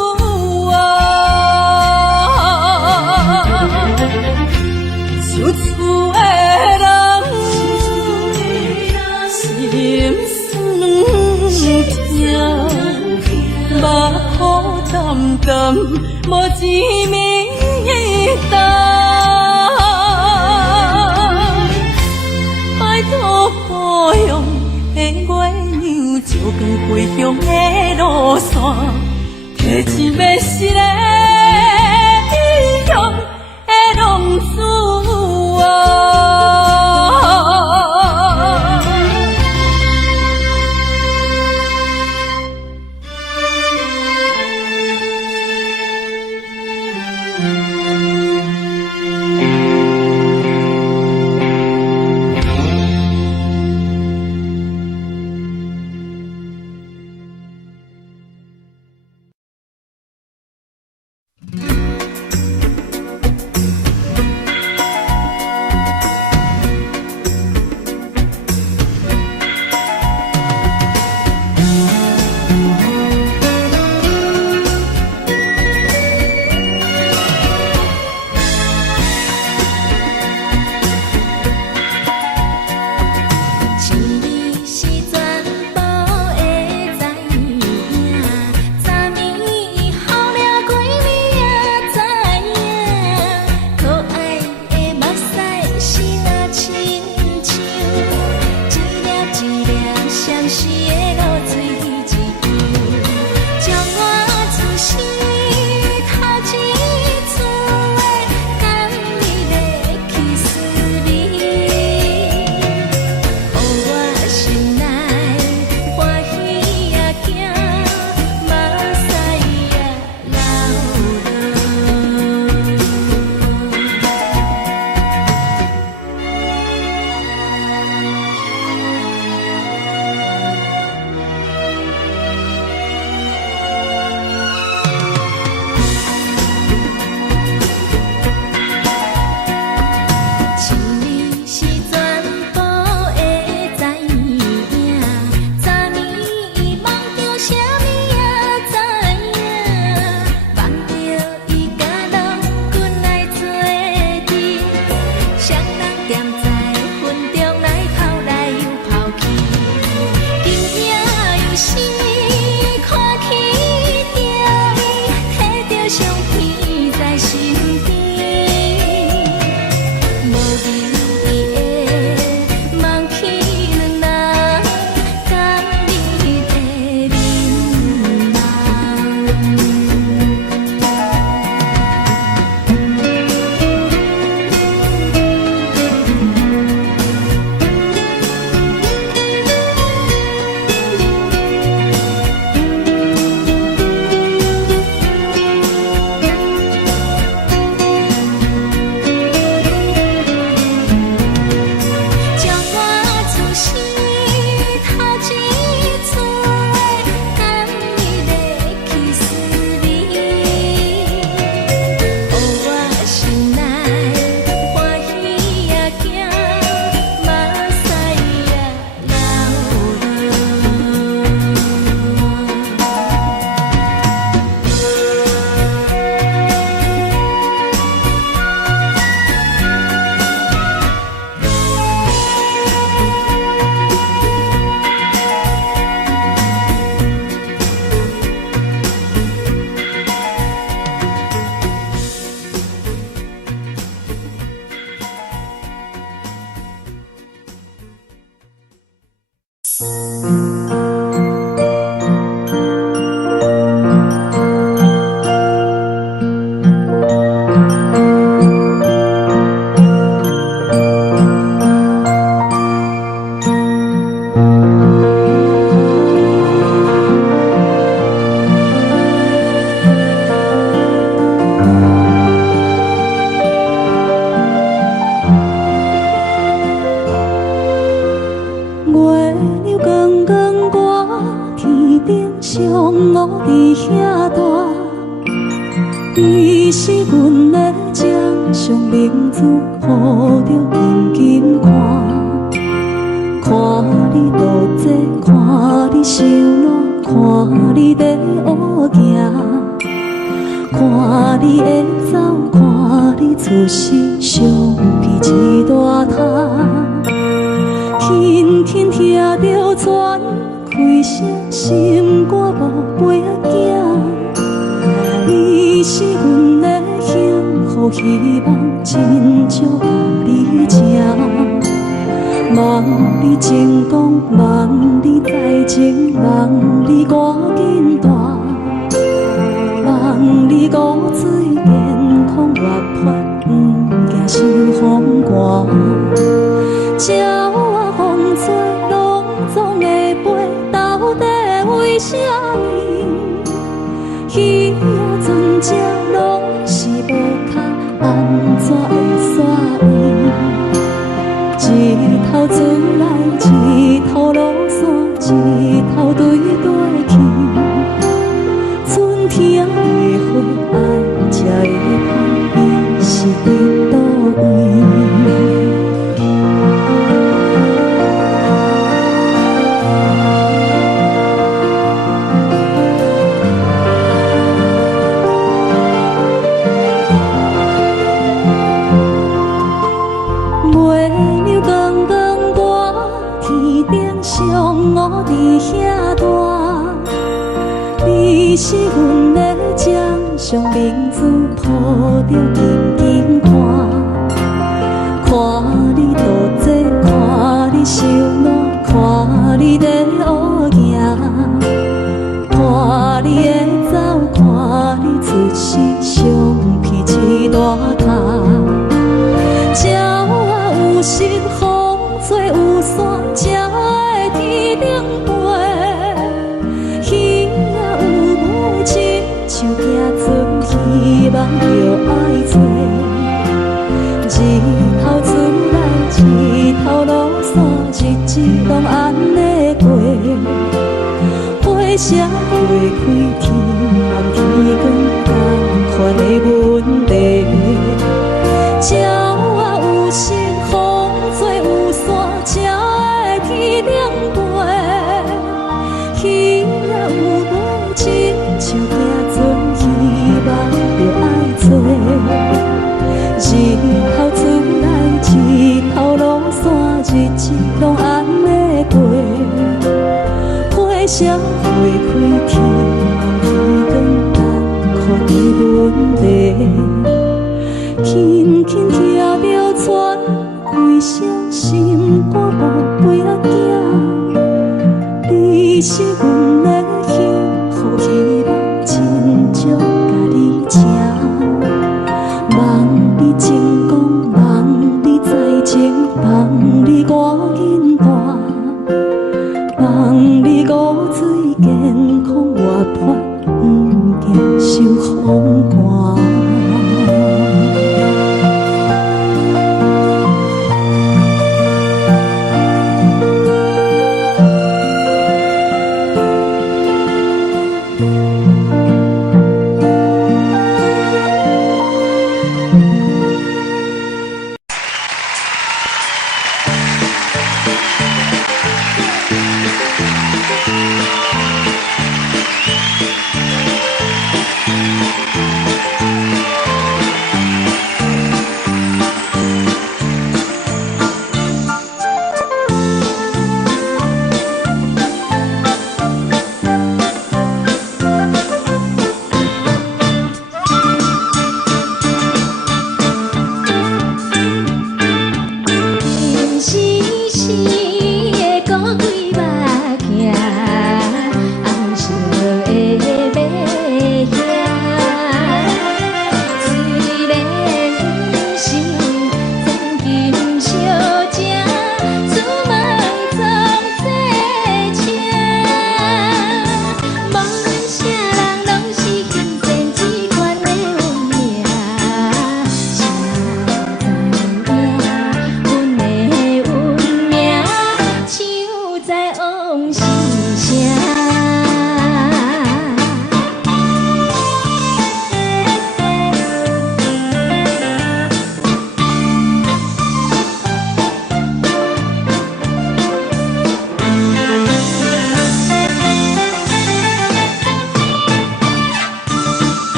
tâm无一面灯，拜托保佑的月亮照光回乡的路线，提一面是个异乡的浪子啊。你是阮的掌上明珠，抱着紧紧看，看你渡这，看你受难，看你在乌行，看你会走，看你出世，上去一大摊，天天听着船开声，心肝宝贝仔囝。是阮的幸福希望，真少甲你吃。望你成功，望你才情，望你赶紧大，望你骨髓健康活泼，不惊受风寒。鸟仔风吹，拢总会飞，到底为什么？鱼仔船只拢是无脚，安怎会煞伊？一头自来，一头落山，一头对对去。春天的花爱吃的香，伊是伫倒位？月亮光光挂天顶上，乌伫遐大。你是阮的掌上明珠，抱着紧紧看。看你多济，看你受难，看你在乌行，看你的走，看你出世，相披一大卡。有时风吹有伞，才会天顶飞。鱼仔有母亲，像行船，希望着爱做。日头出来，日头落山，日子拢安尼过。花谢花开，天暗天光，同款的问题。鸟仔有时风吹有伞，才会天顶飞。鱼仔有母亲，像行船，希望着爱做。日头出来，日头落山，日子拢安尼过。花谢花开，天暗天光，同款的问题。轻轻听着船开声，心肝无飞啊行。你是阮的幸福希望，真少甲你吃。望你成功，望你才情，望你赶紧大，望你骨髓健康活泼，不惊受风寒。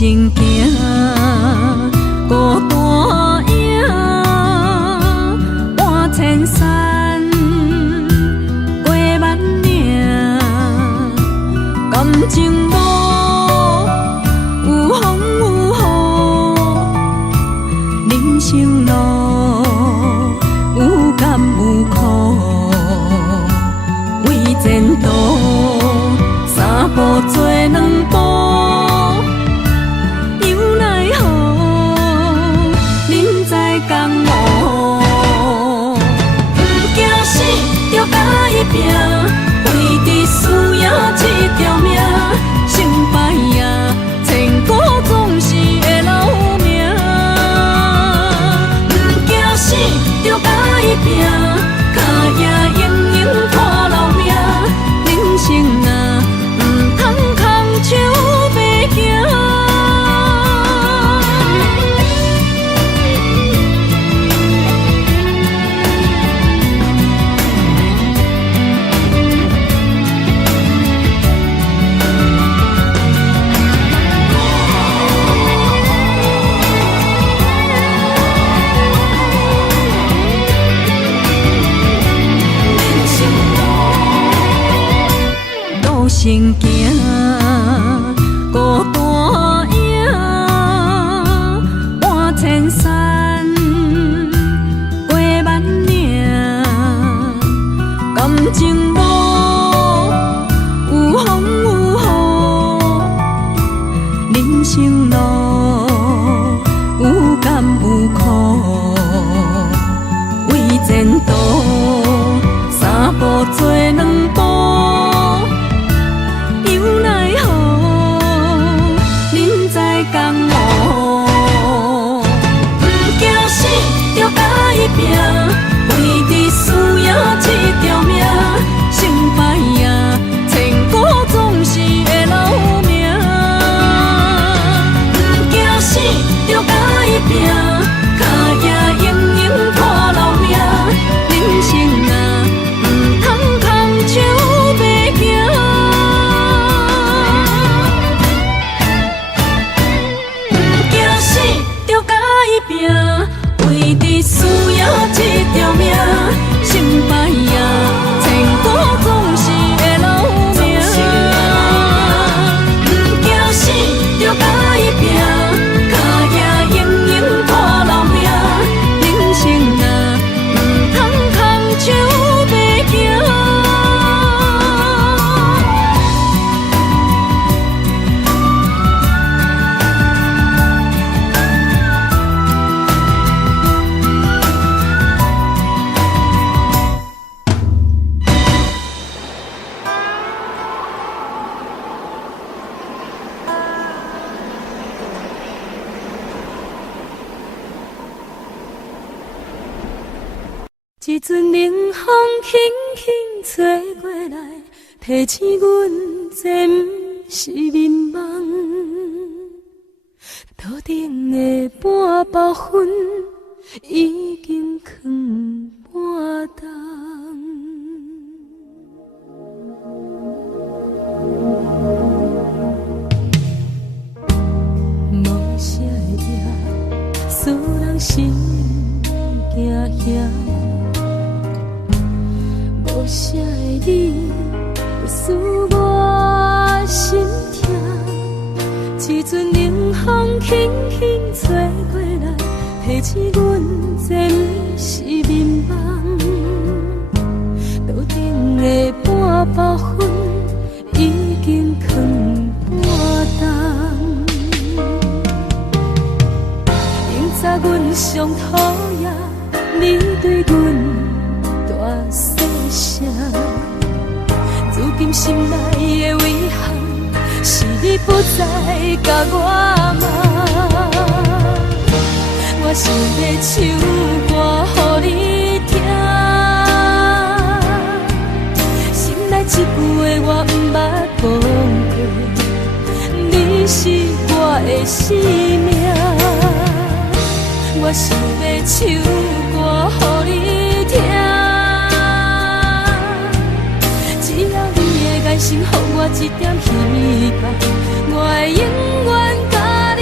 行行，孤单影，半千山，过万岭，感情路有风有雨，人生路有甘有苦，为前途三步做两步。拼，为伫输赢这条命，成败赢，千古总是会留名。不惊死，就甲伊拼，脚也硬硬拖留命。人生啊，唔通空手白行。行行，孤单影，半千山，过万岭，感情路有风有雨，人生路有甘有苦，为前途三步做两步。拼，为伫输赢这条命，成败赢，千古总是会留名。不惊死，就甲伊拼，脚也硬硬拖留命。人生啊，唔通空手白行。不惊死，就甲伊拼，为伫输赢这条命，成败赢，千古总是会留名。不惊死，就甲伊拼，脚也硬硬拖留命。人生啊，唔通空手白行。一阵冷风轻轻吹过来，提醒阮这不是眠梦。头顶的半包云已经藏半冬。无声的夜，使人心惊惊。无声的你，使我心痛。一阵冷风轻轻吹过来，提醒阮这不是眠梦。头顶的半包云已经藏半冬。明早阮上讨厌，你对阮大声。如今心内的遗憾，是你不再甲我骂。我想要唱歌予你听，心内一句话我不捌讲过，你是我的生命。我想要唱歌予你听。眼神，予我一点希望，我会永远甲你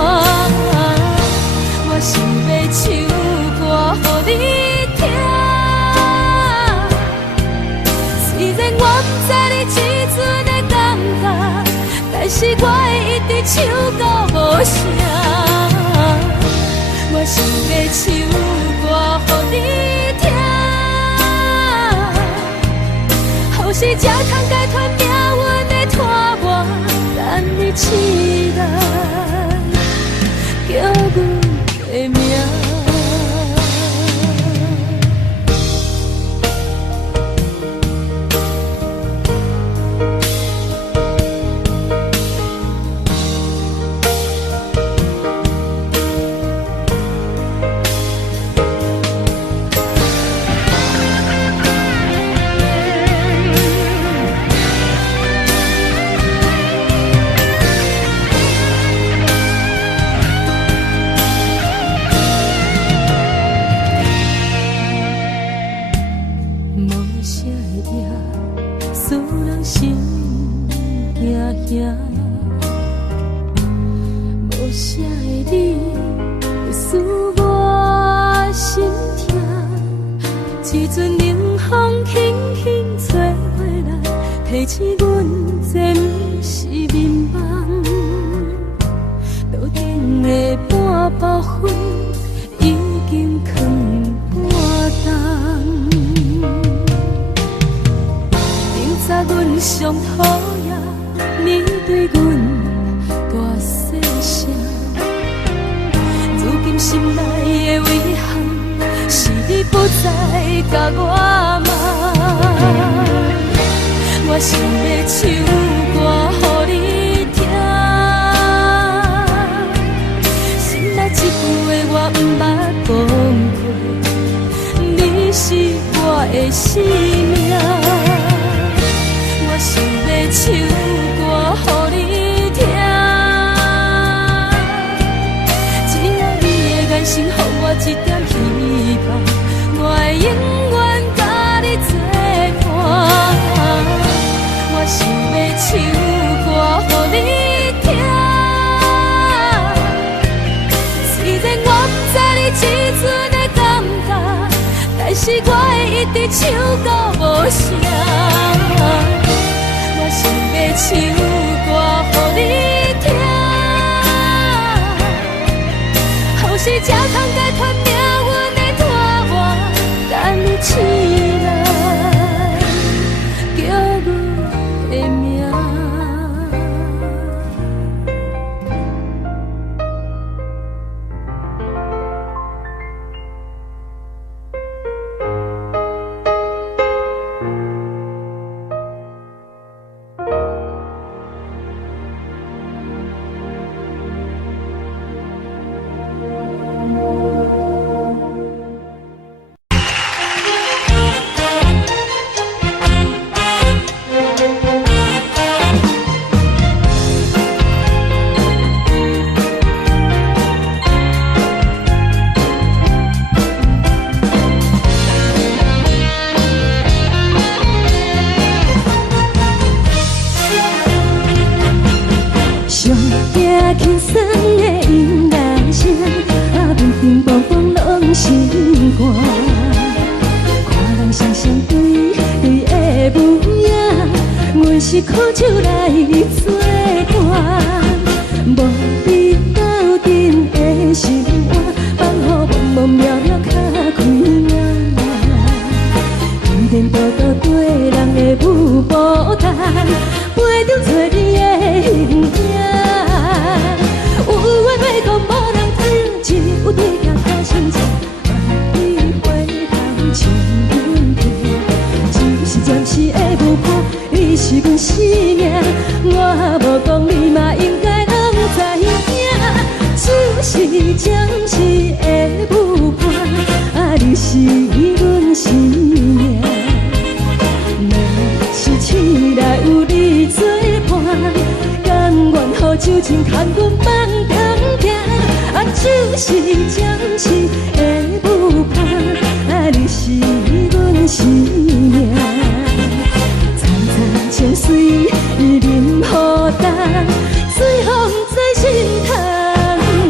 我想要唱歌予你听，虽然我不知你这阵的感觉，但是我会一直唱到无声。我想要唱歌予你听，后世才通解脱命运的拖磨，等你起来叫阮的名。无啥的你，会使我心痛。一阵冷风轻轻吹过来，提醒阮这不是眠梦。路顶的半包灰已经藏半冬。明早阮上讨厌你对阮大细声，如今心内的遗憾，是你不再甲我骂。我想要唱歌予你听，心内一句话我不捌讲过，你是我的生命。我想要唱歌予你听，只要你的眼神予我一点希望，我会永远甲你作伴。我想要唱歌予你听，虽然我不知你这阵的感觉，但是我会一直唱到无声。我想要唱歌予你听，后世才通解脱命运的拖磨，等你起来叫阮的名。轻松的音乐声，平平淡淡拢心肝。看人双双对对的模样，阮是苦酒来作伴。无比斗阵的心肝，放予茫茫渺渺较开眼。颠颠倒倒对人的舞步弹，陪着做你的形影。有缘要讲无人听，只有对镜他心情，万里回头唱阮听。只是暂时的舞伴，你是阮生命，我无讲你嘛应该拢知影。只是暂时的舞伴，你是阮生命。若是醒来有你作伴，甘愿予酒精牵阮放通行，就是暂时的舞伴，你是阮生命。层层清水任雨淡，水风在心头。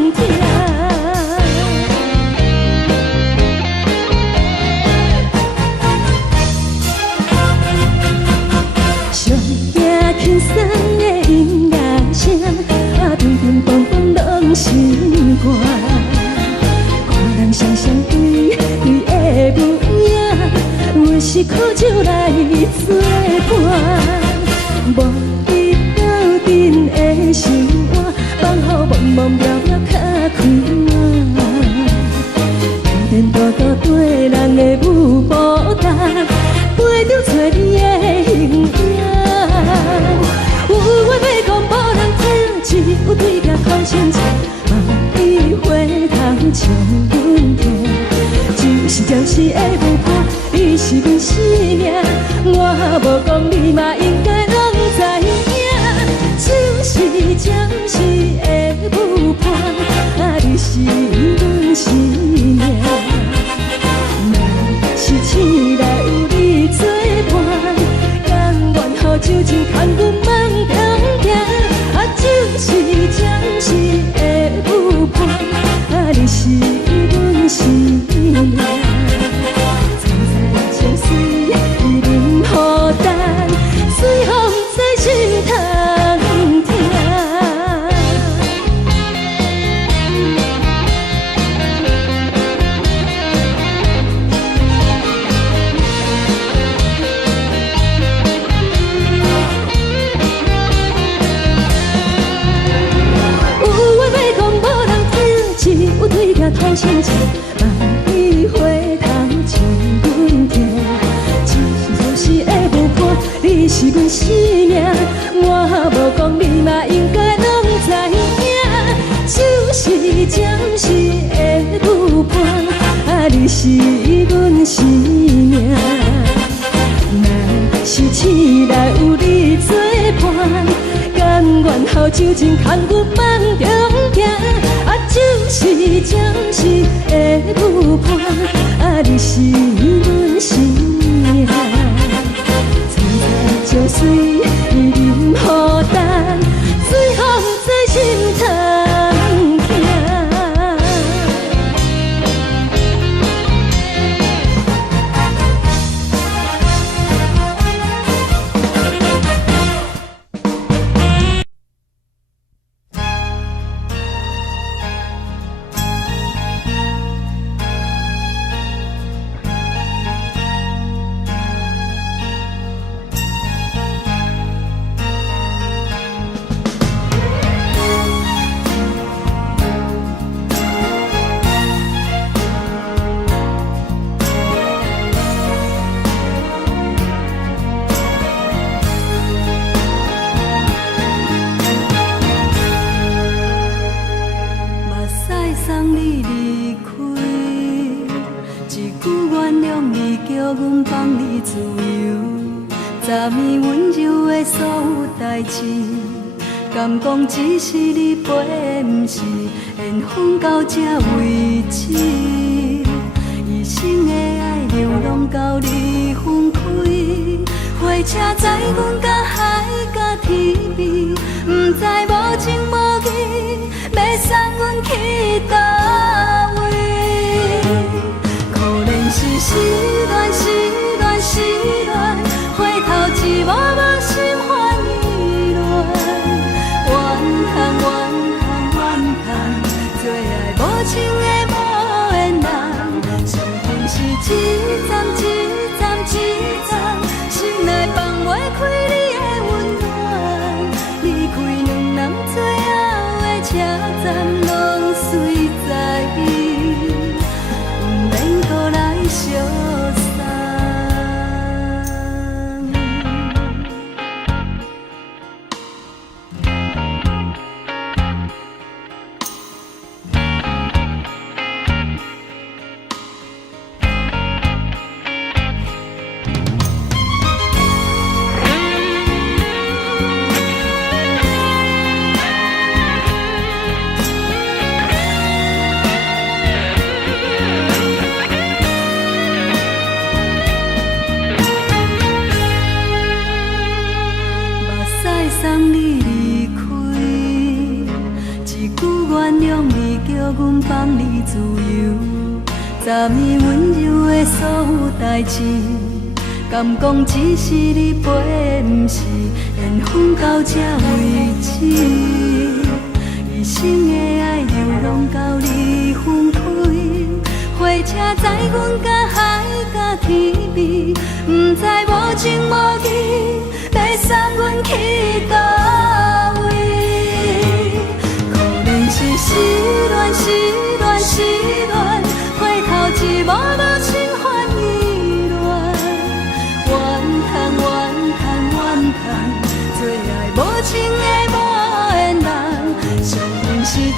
作伴。无伊斗阵的生活，放予茫茫渺渺较快活。电大道对人的舞步单，陪着找你的形影。有话要讲无人听，只有对甲口声声，梦里花香将阮听。就是暂时的舞伴，你是阮生命，我无讲你嘛应该拢知影。就是暂时的舞伴，你是阮生命。若是醒来有你作伴，甘愿予酒精牵阮梦中行。就是暂时的舞伴，你是阮生命。藏在情水，伊任孤单，随风在心通听。土声声，梦里花香将阮听。只是暂时的舞伴，你是阮生命。我无讲你嘛应该拢知影。就是暂时的舞伴，你是阮生命。若是醒来有你作伴，甘愿予酒精牵阮梦中行。就是暂时的舞伴，你是阮生命。藏在情水，伊任孤单，随风在心通听。敢讲只是你陪，不是缘分到这为止。一生的爱流浪到你分开，火车载阮甲海甲天边，不知无情无义，要送阮去倒位？可怜是失恋，失恋，失恋，回头一幕幕心烦意乱。怨叹，最爱无情的无缘人，上恨是一站一站一站，心内放袂开你的温暖。离开两人最后的车站，拢随在，不免搁来相送。昨暝温柔的所有代志，敢讲只是你陪，不是缘分到这为止。一生的爱流浪到你分开，火车载阮甲海甲天边，不知无情无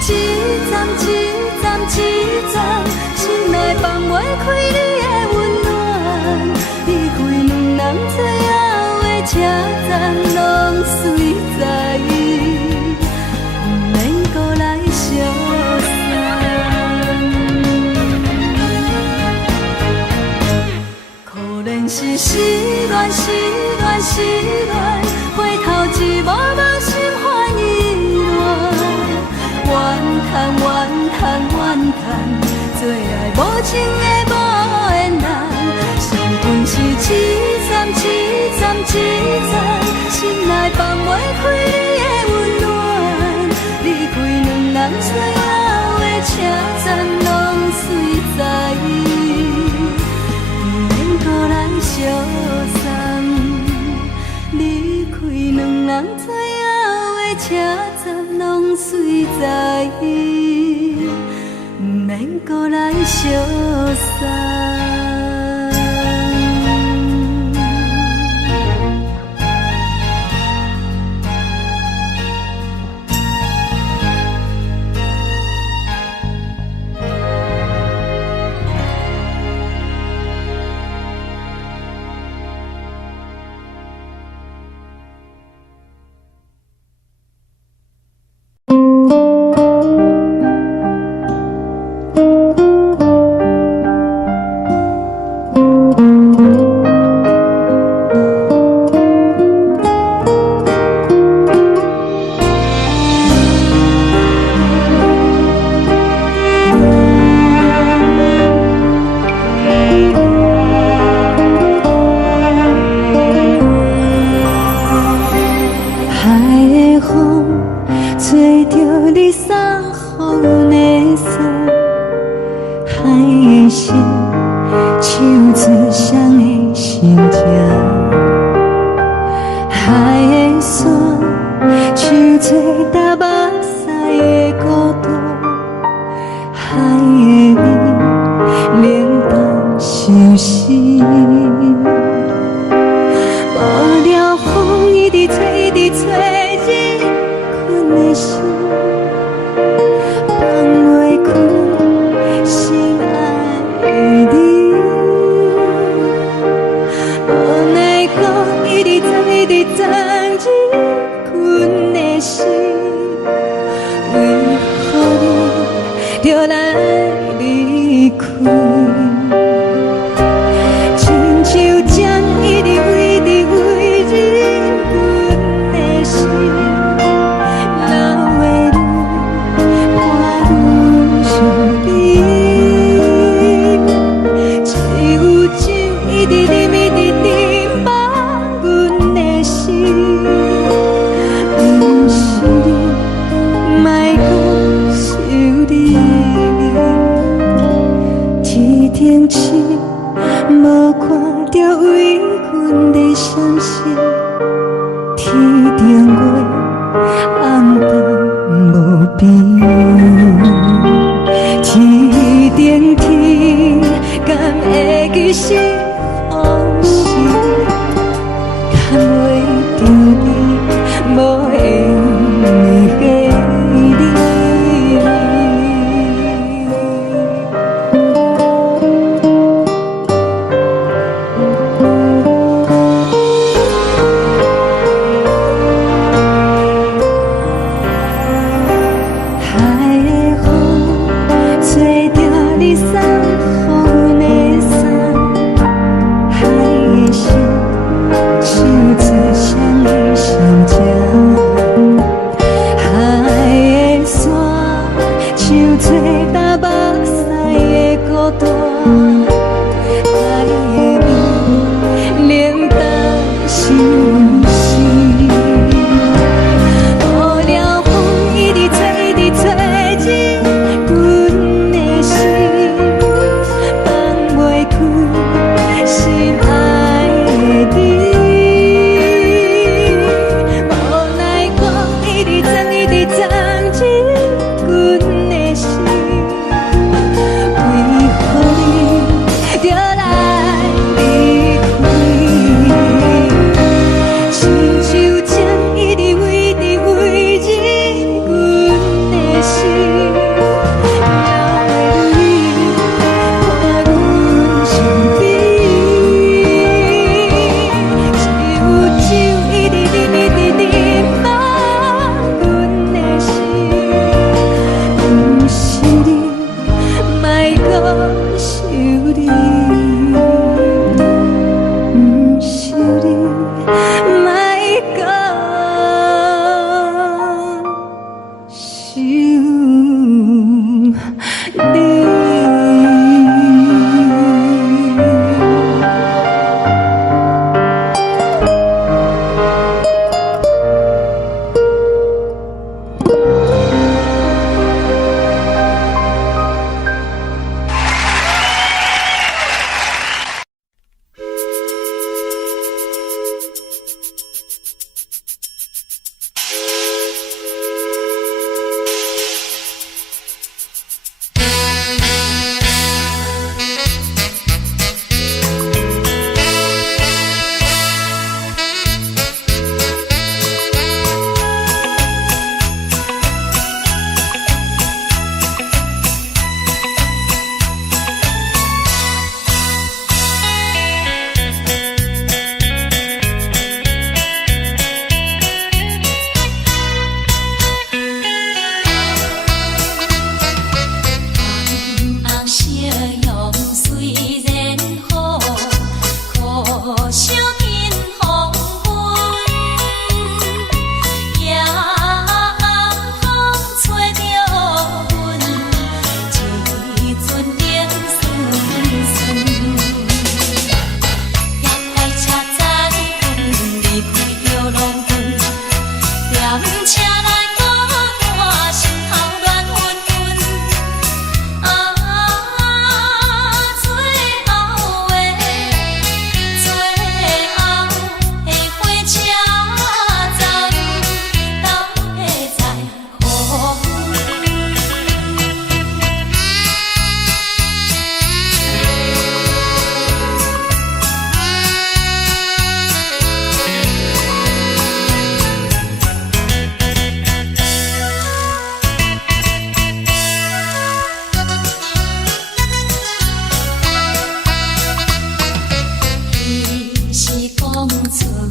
一站一站一站，心内放袂开你的温暖。离开两人最后的车站，拢随在，不免搁来相送。可能是失恋，失恋，失恋，回头一幕梦心烦意乱。怨叹，怨叹，怨叹，最爱无情的无缘人。伤痕是一站一站一站，心内放袂开你的温暖。离开两人最后的车站，拢随在，不免搁来相送。离开两人最后的车站，拢随在，不免搁来相送。一直在一直藏一困的心。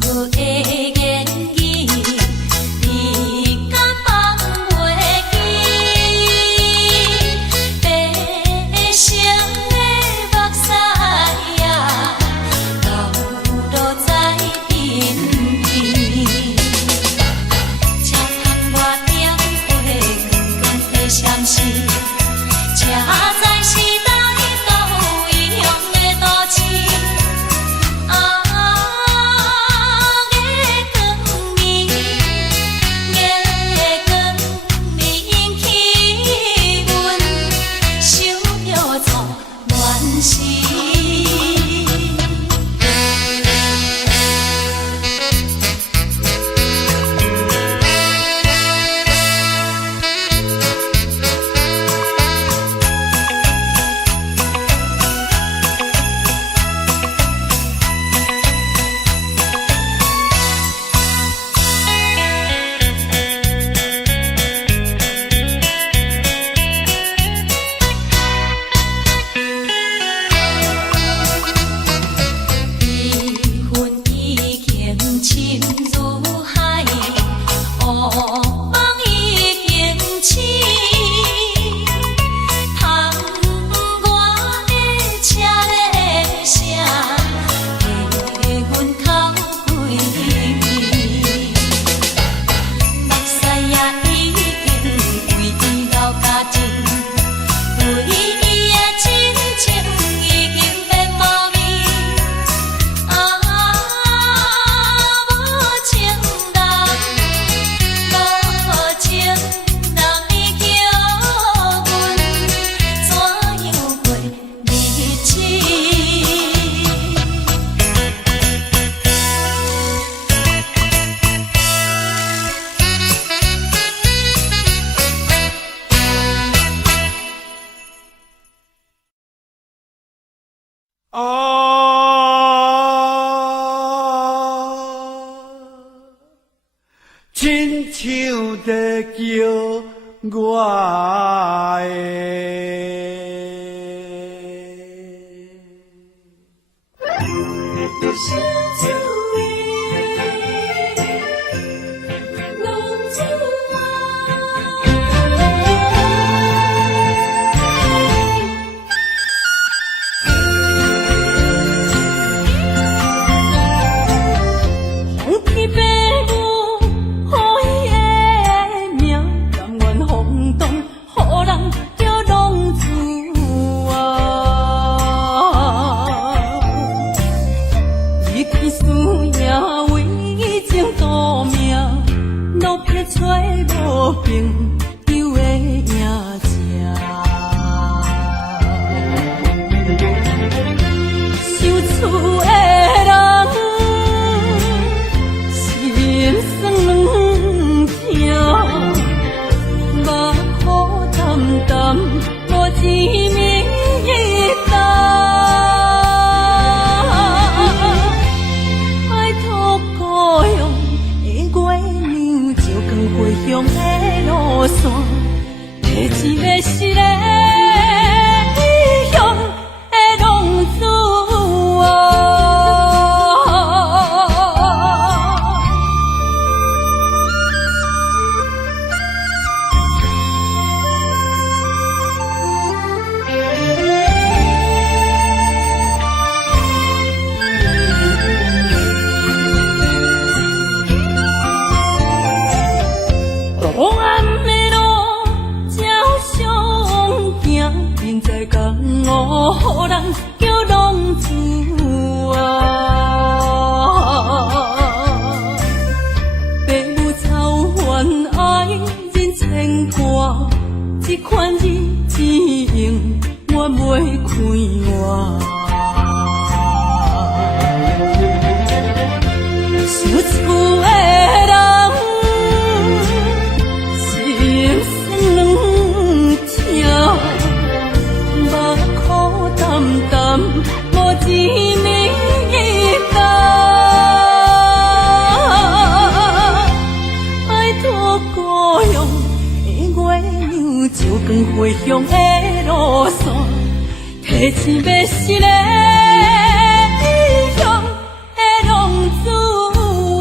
亲像在叫我是要是个异乡的浪子。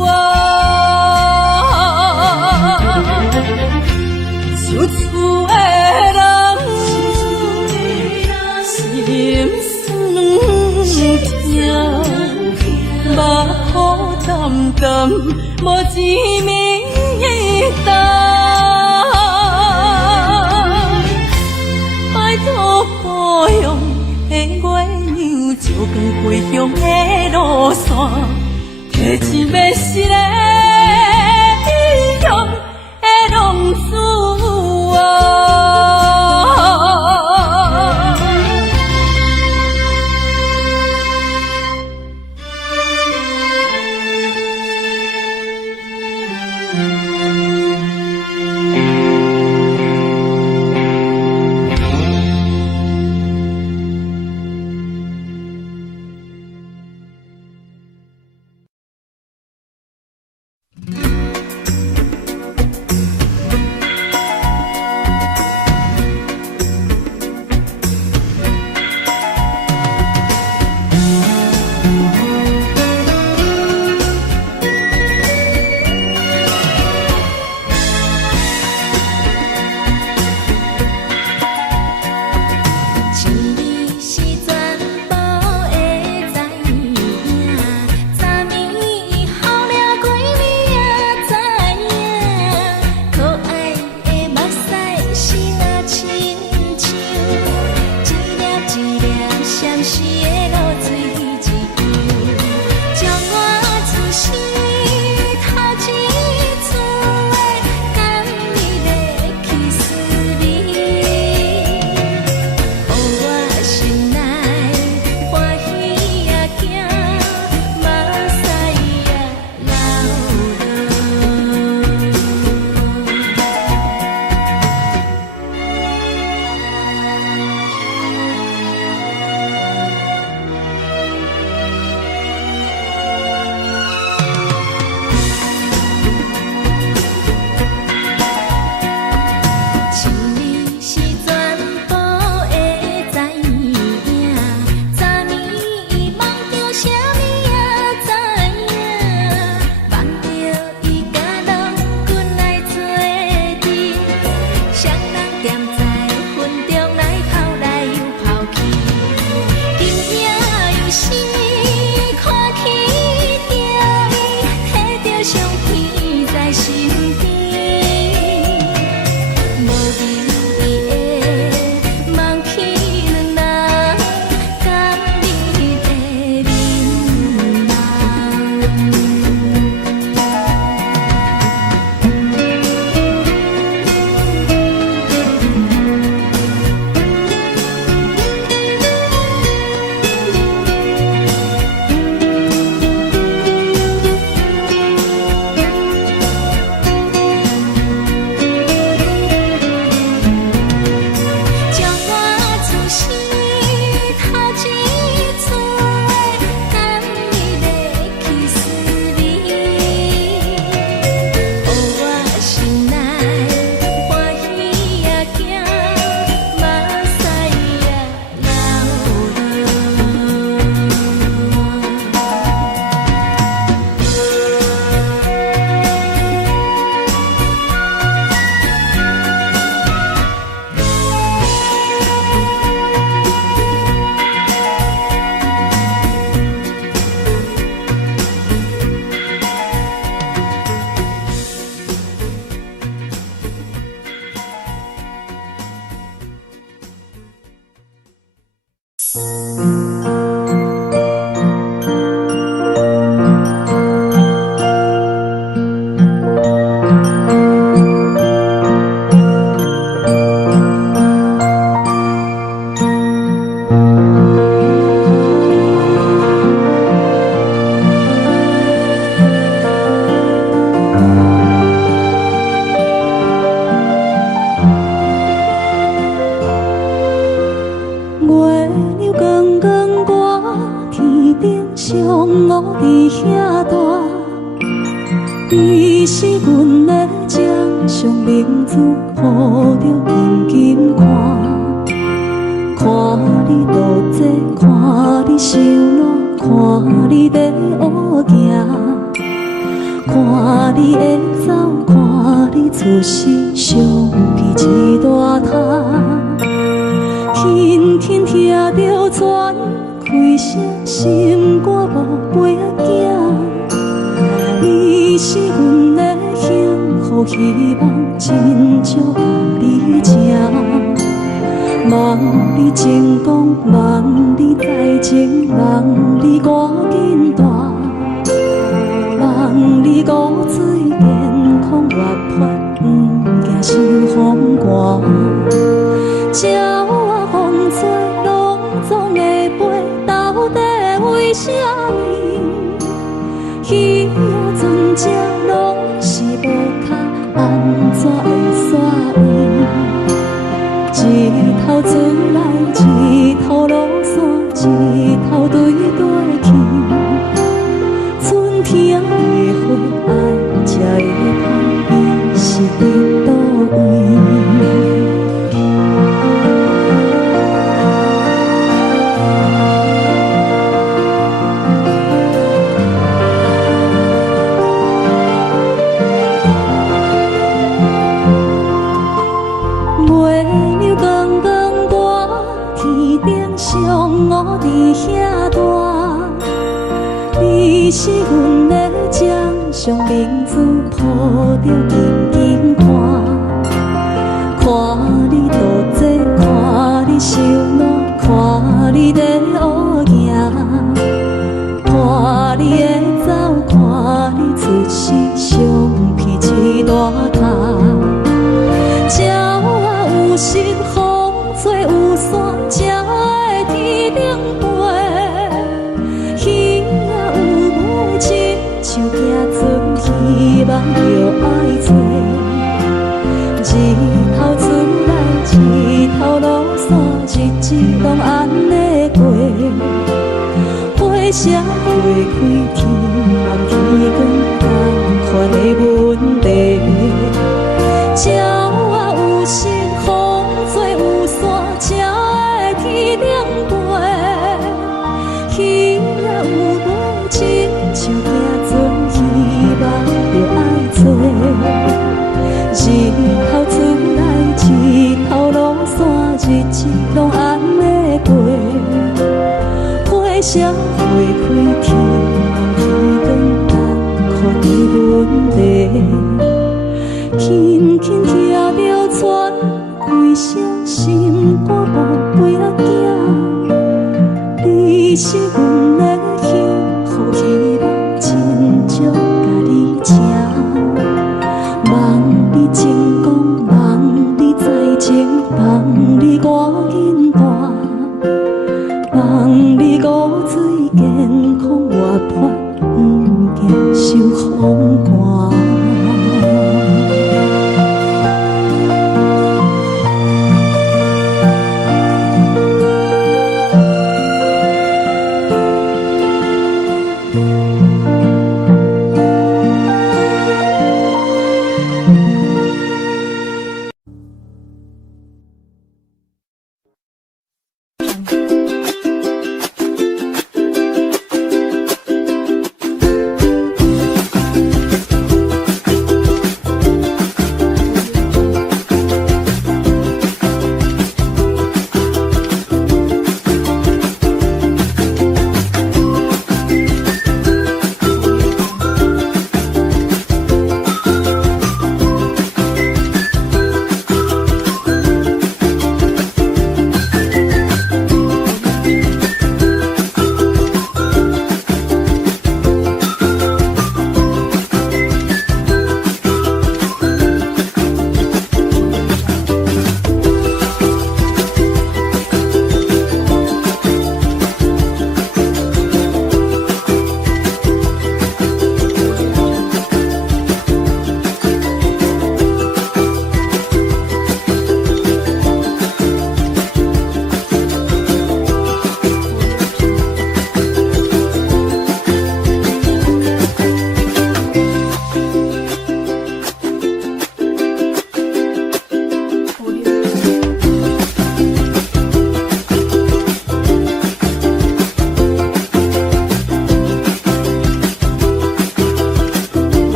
无一暝重。拜托保佑的月亮，照光归乡的路线，提一要失的异乡的浪子啊。你是阮的掌上明珠，抱着紧紧看，看你渡这，看你受难，看你在乌行，看你会走，看你出世，上去一大摊，轻轻听着泉开声，心肝宝贝仔囝。你是阮的幸福希望，真少甲你吃。望你成功，望你再情，望你赶紧大，望你骨髓健康活泼，不惊心风寒。鸟仔风吹拢总会飞，到底为什么？鱼仔船只拢是无脚，安怎会煞伊？一头出来，一头落山，一头对对去。春天的花爱吃的香，伊是伫倒位？月亮光光大，天顶上乌伫遐大。你是阮的掌上明珠，抱着紧紧看。看你多济，看你受难，看你在乌行，看你的走，看你出世，相片一大摊。有时风吹有伞，才会天顶飞。鱼仔有尾，亲像行船，希望着爱做。日头出来，日头落山，日子拢安尼过。花谢花开，天暗天光，同款的问题。鸟仔有时风吹有伞，才会天顶飞。鱼仔有尾，亲像行船，希望着爱做。日头出来，日头落山，日子拢安尼过。花谢花开，天暗天光，同款的问题。轻轻听着船开声，心肝宝贝仔囝，你是阮的幸福希望，真少甲你请，望你情。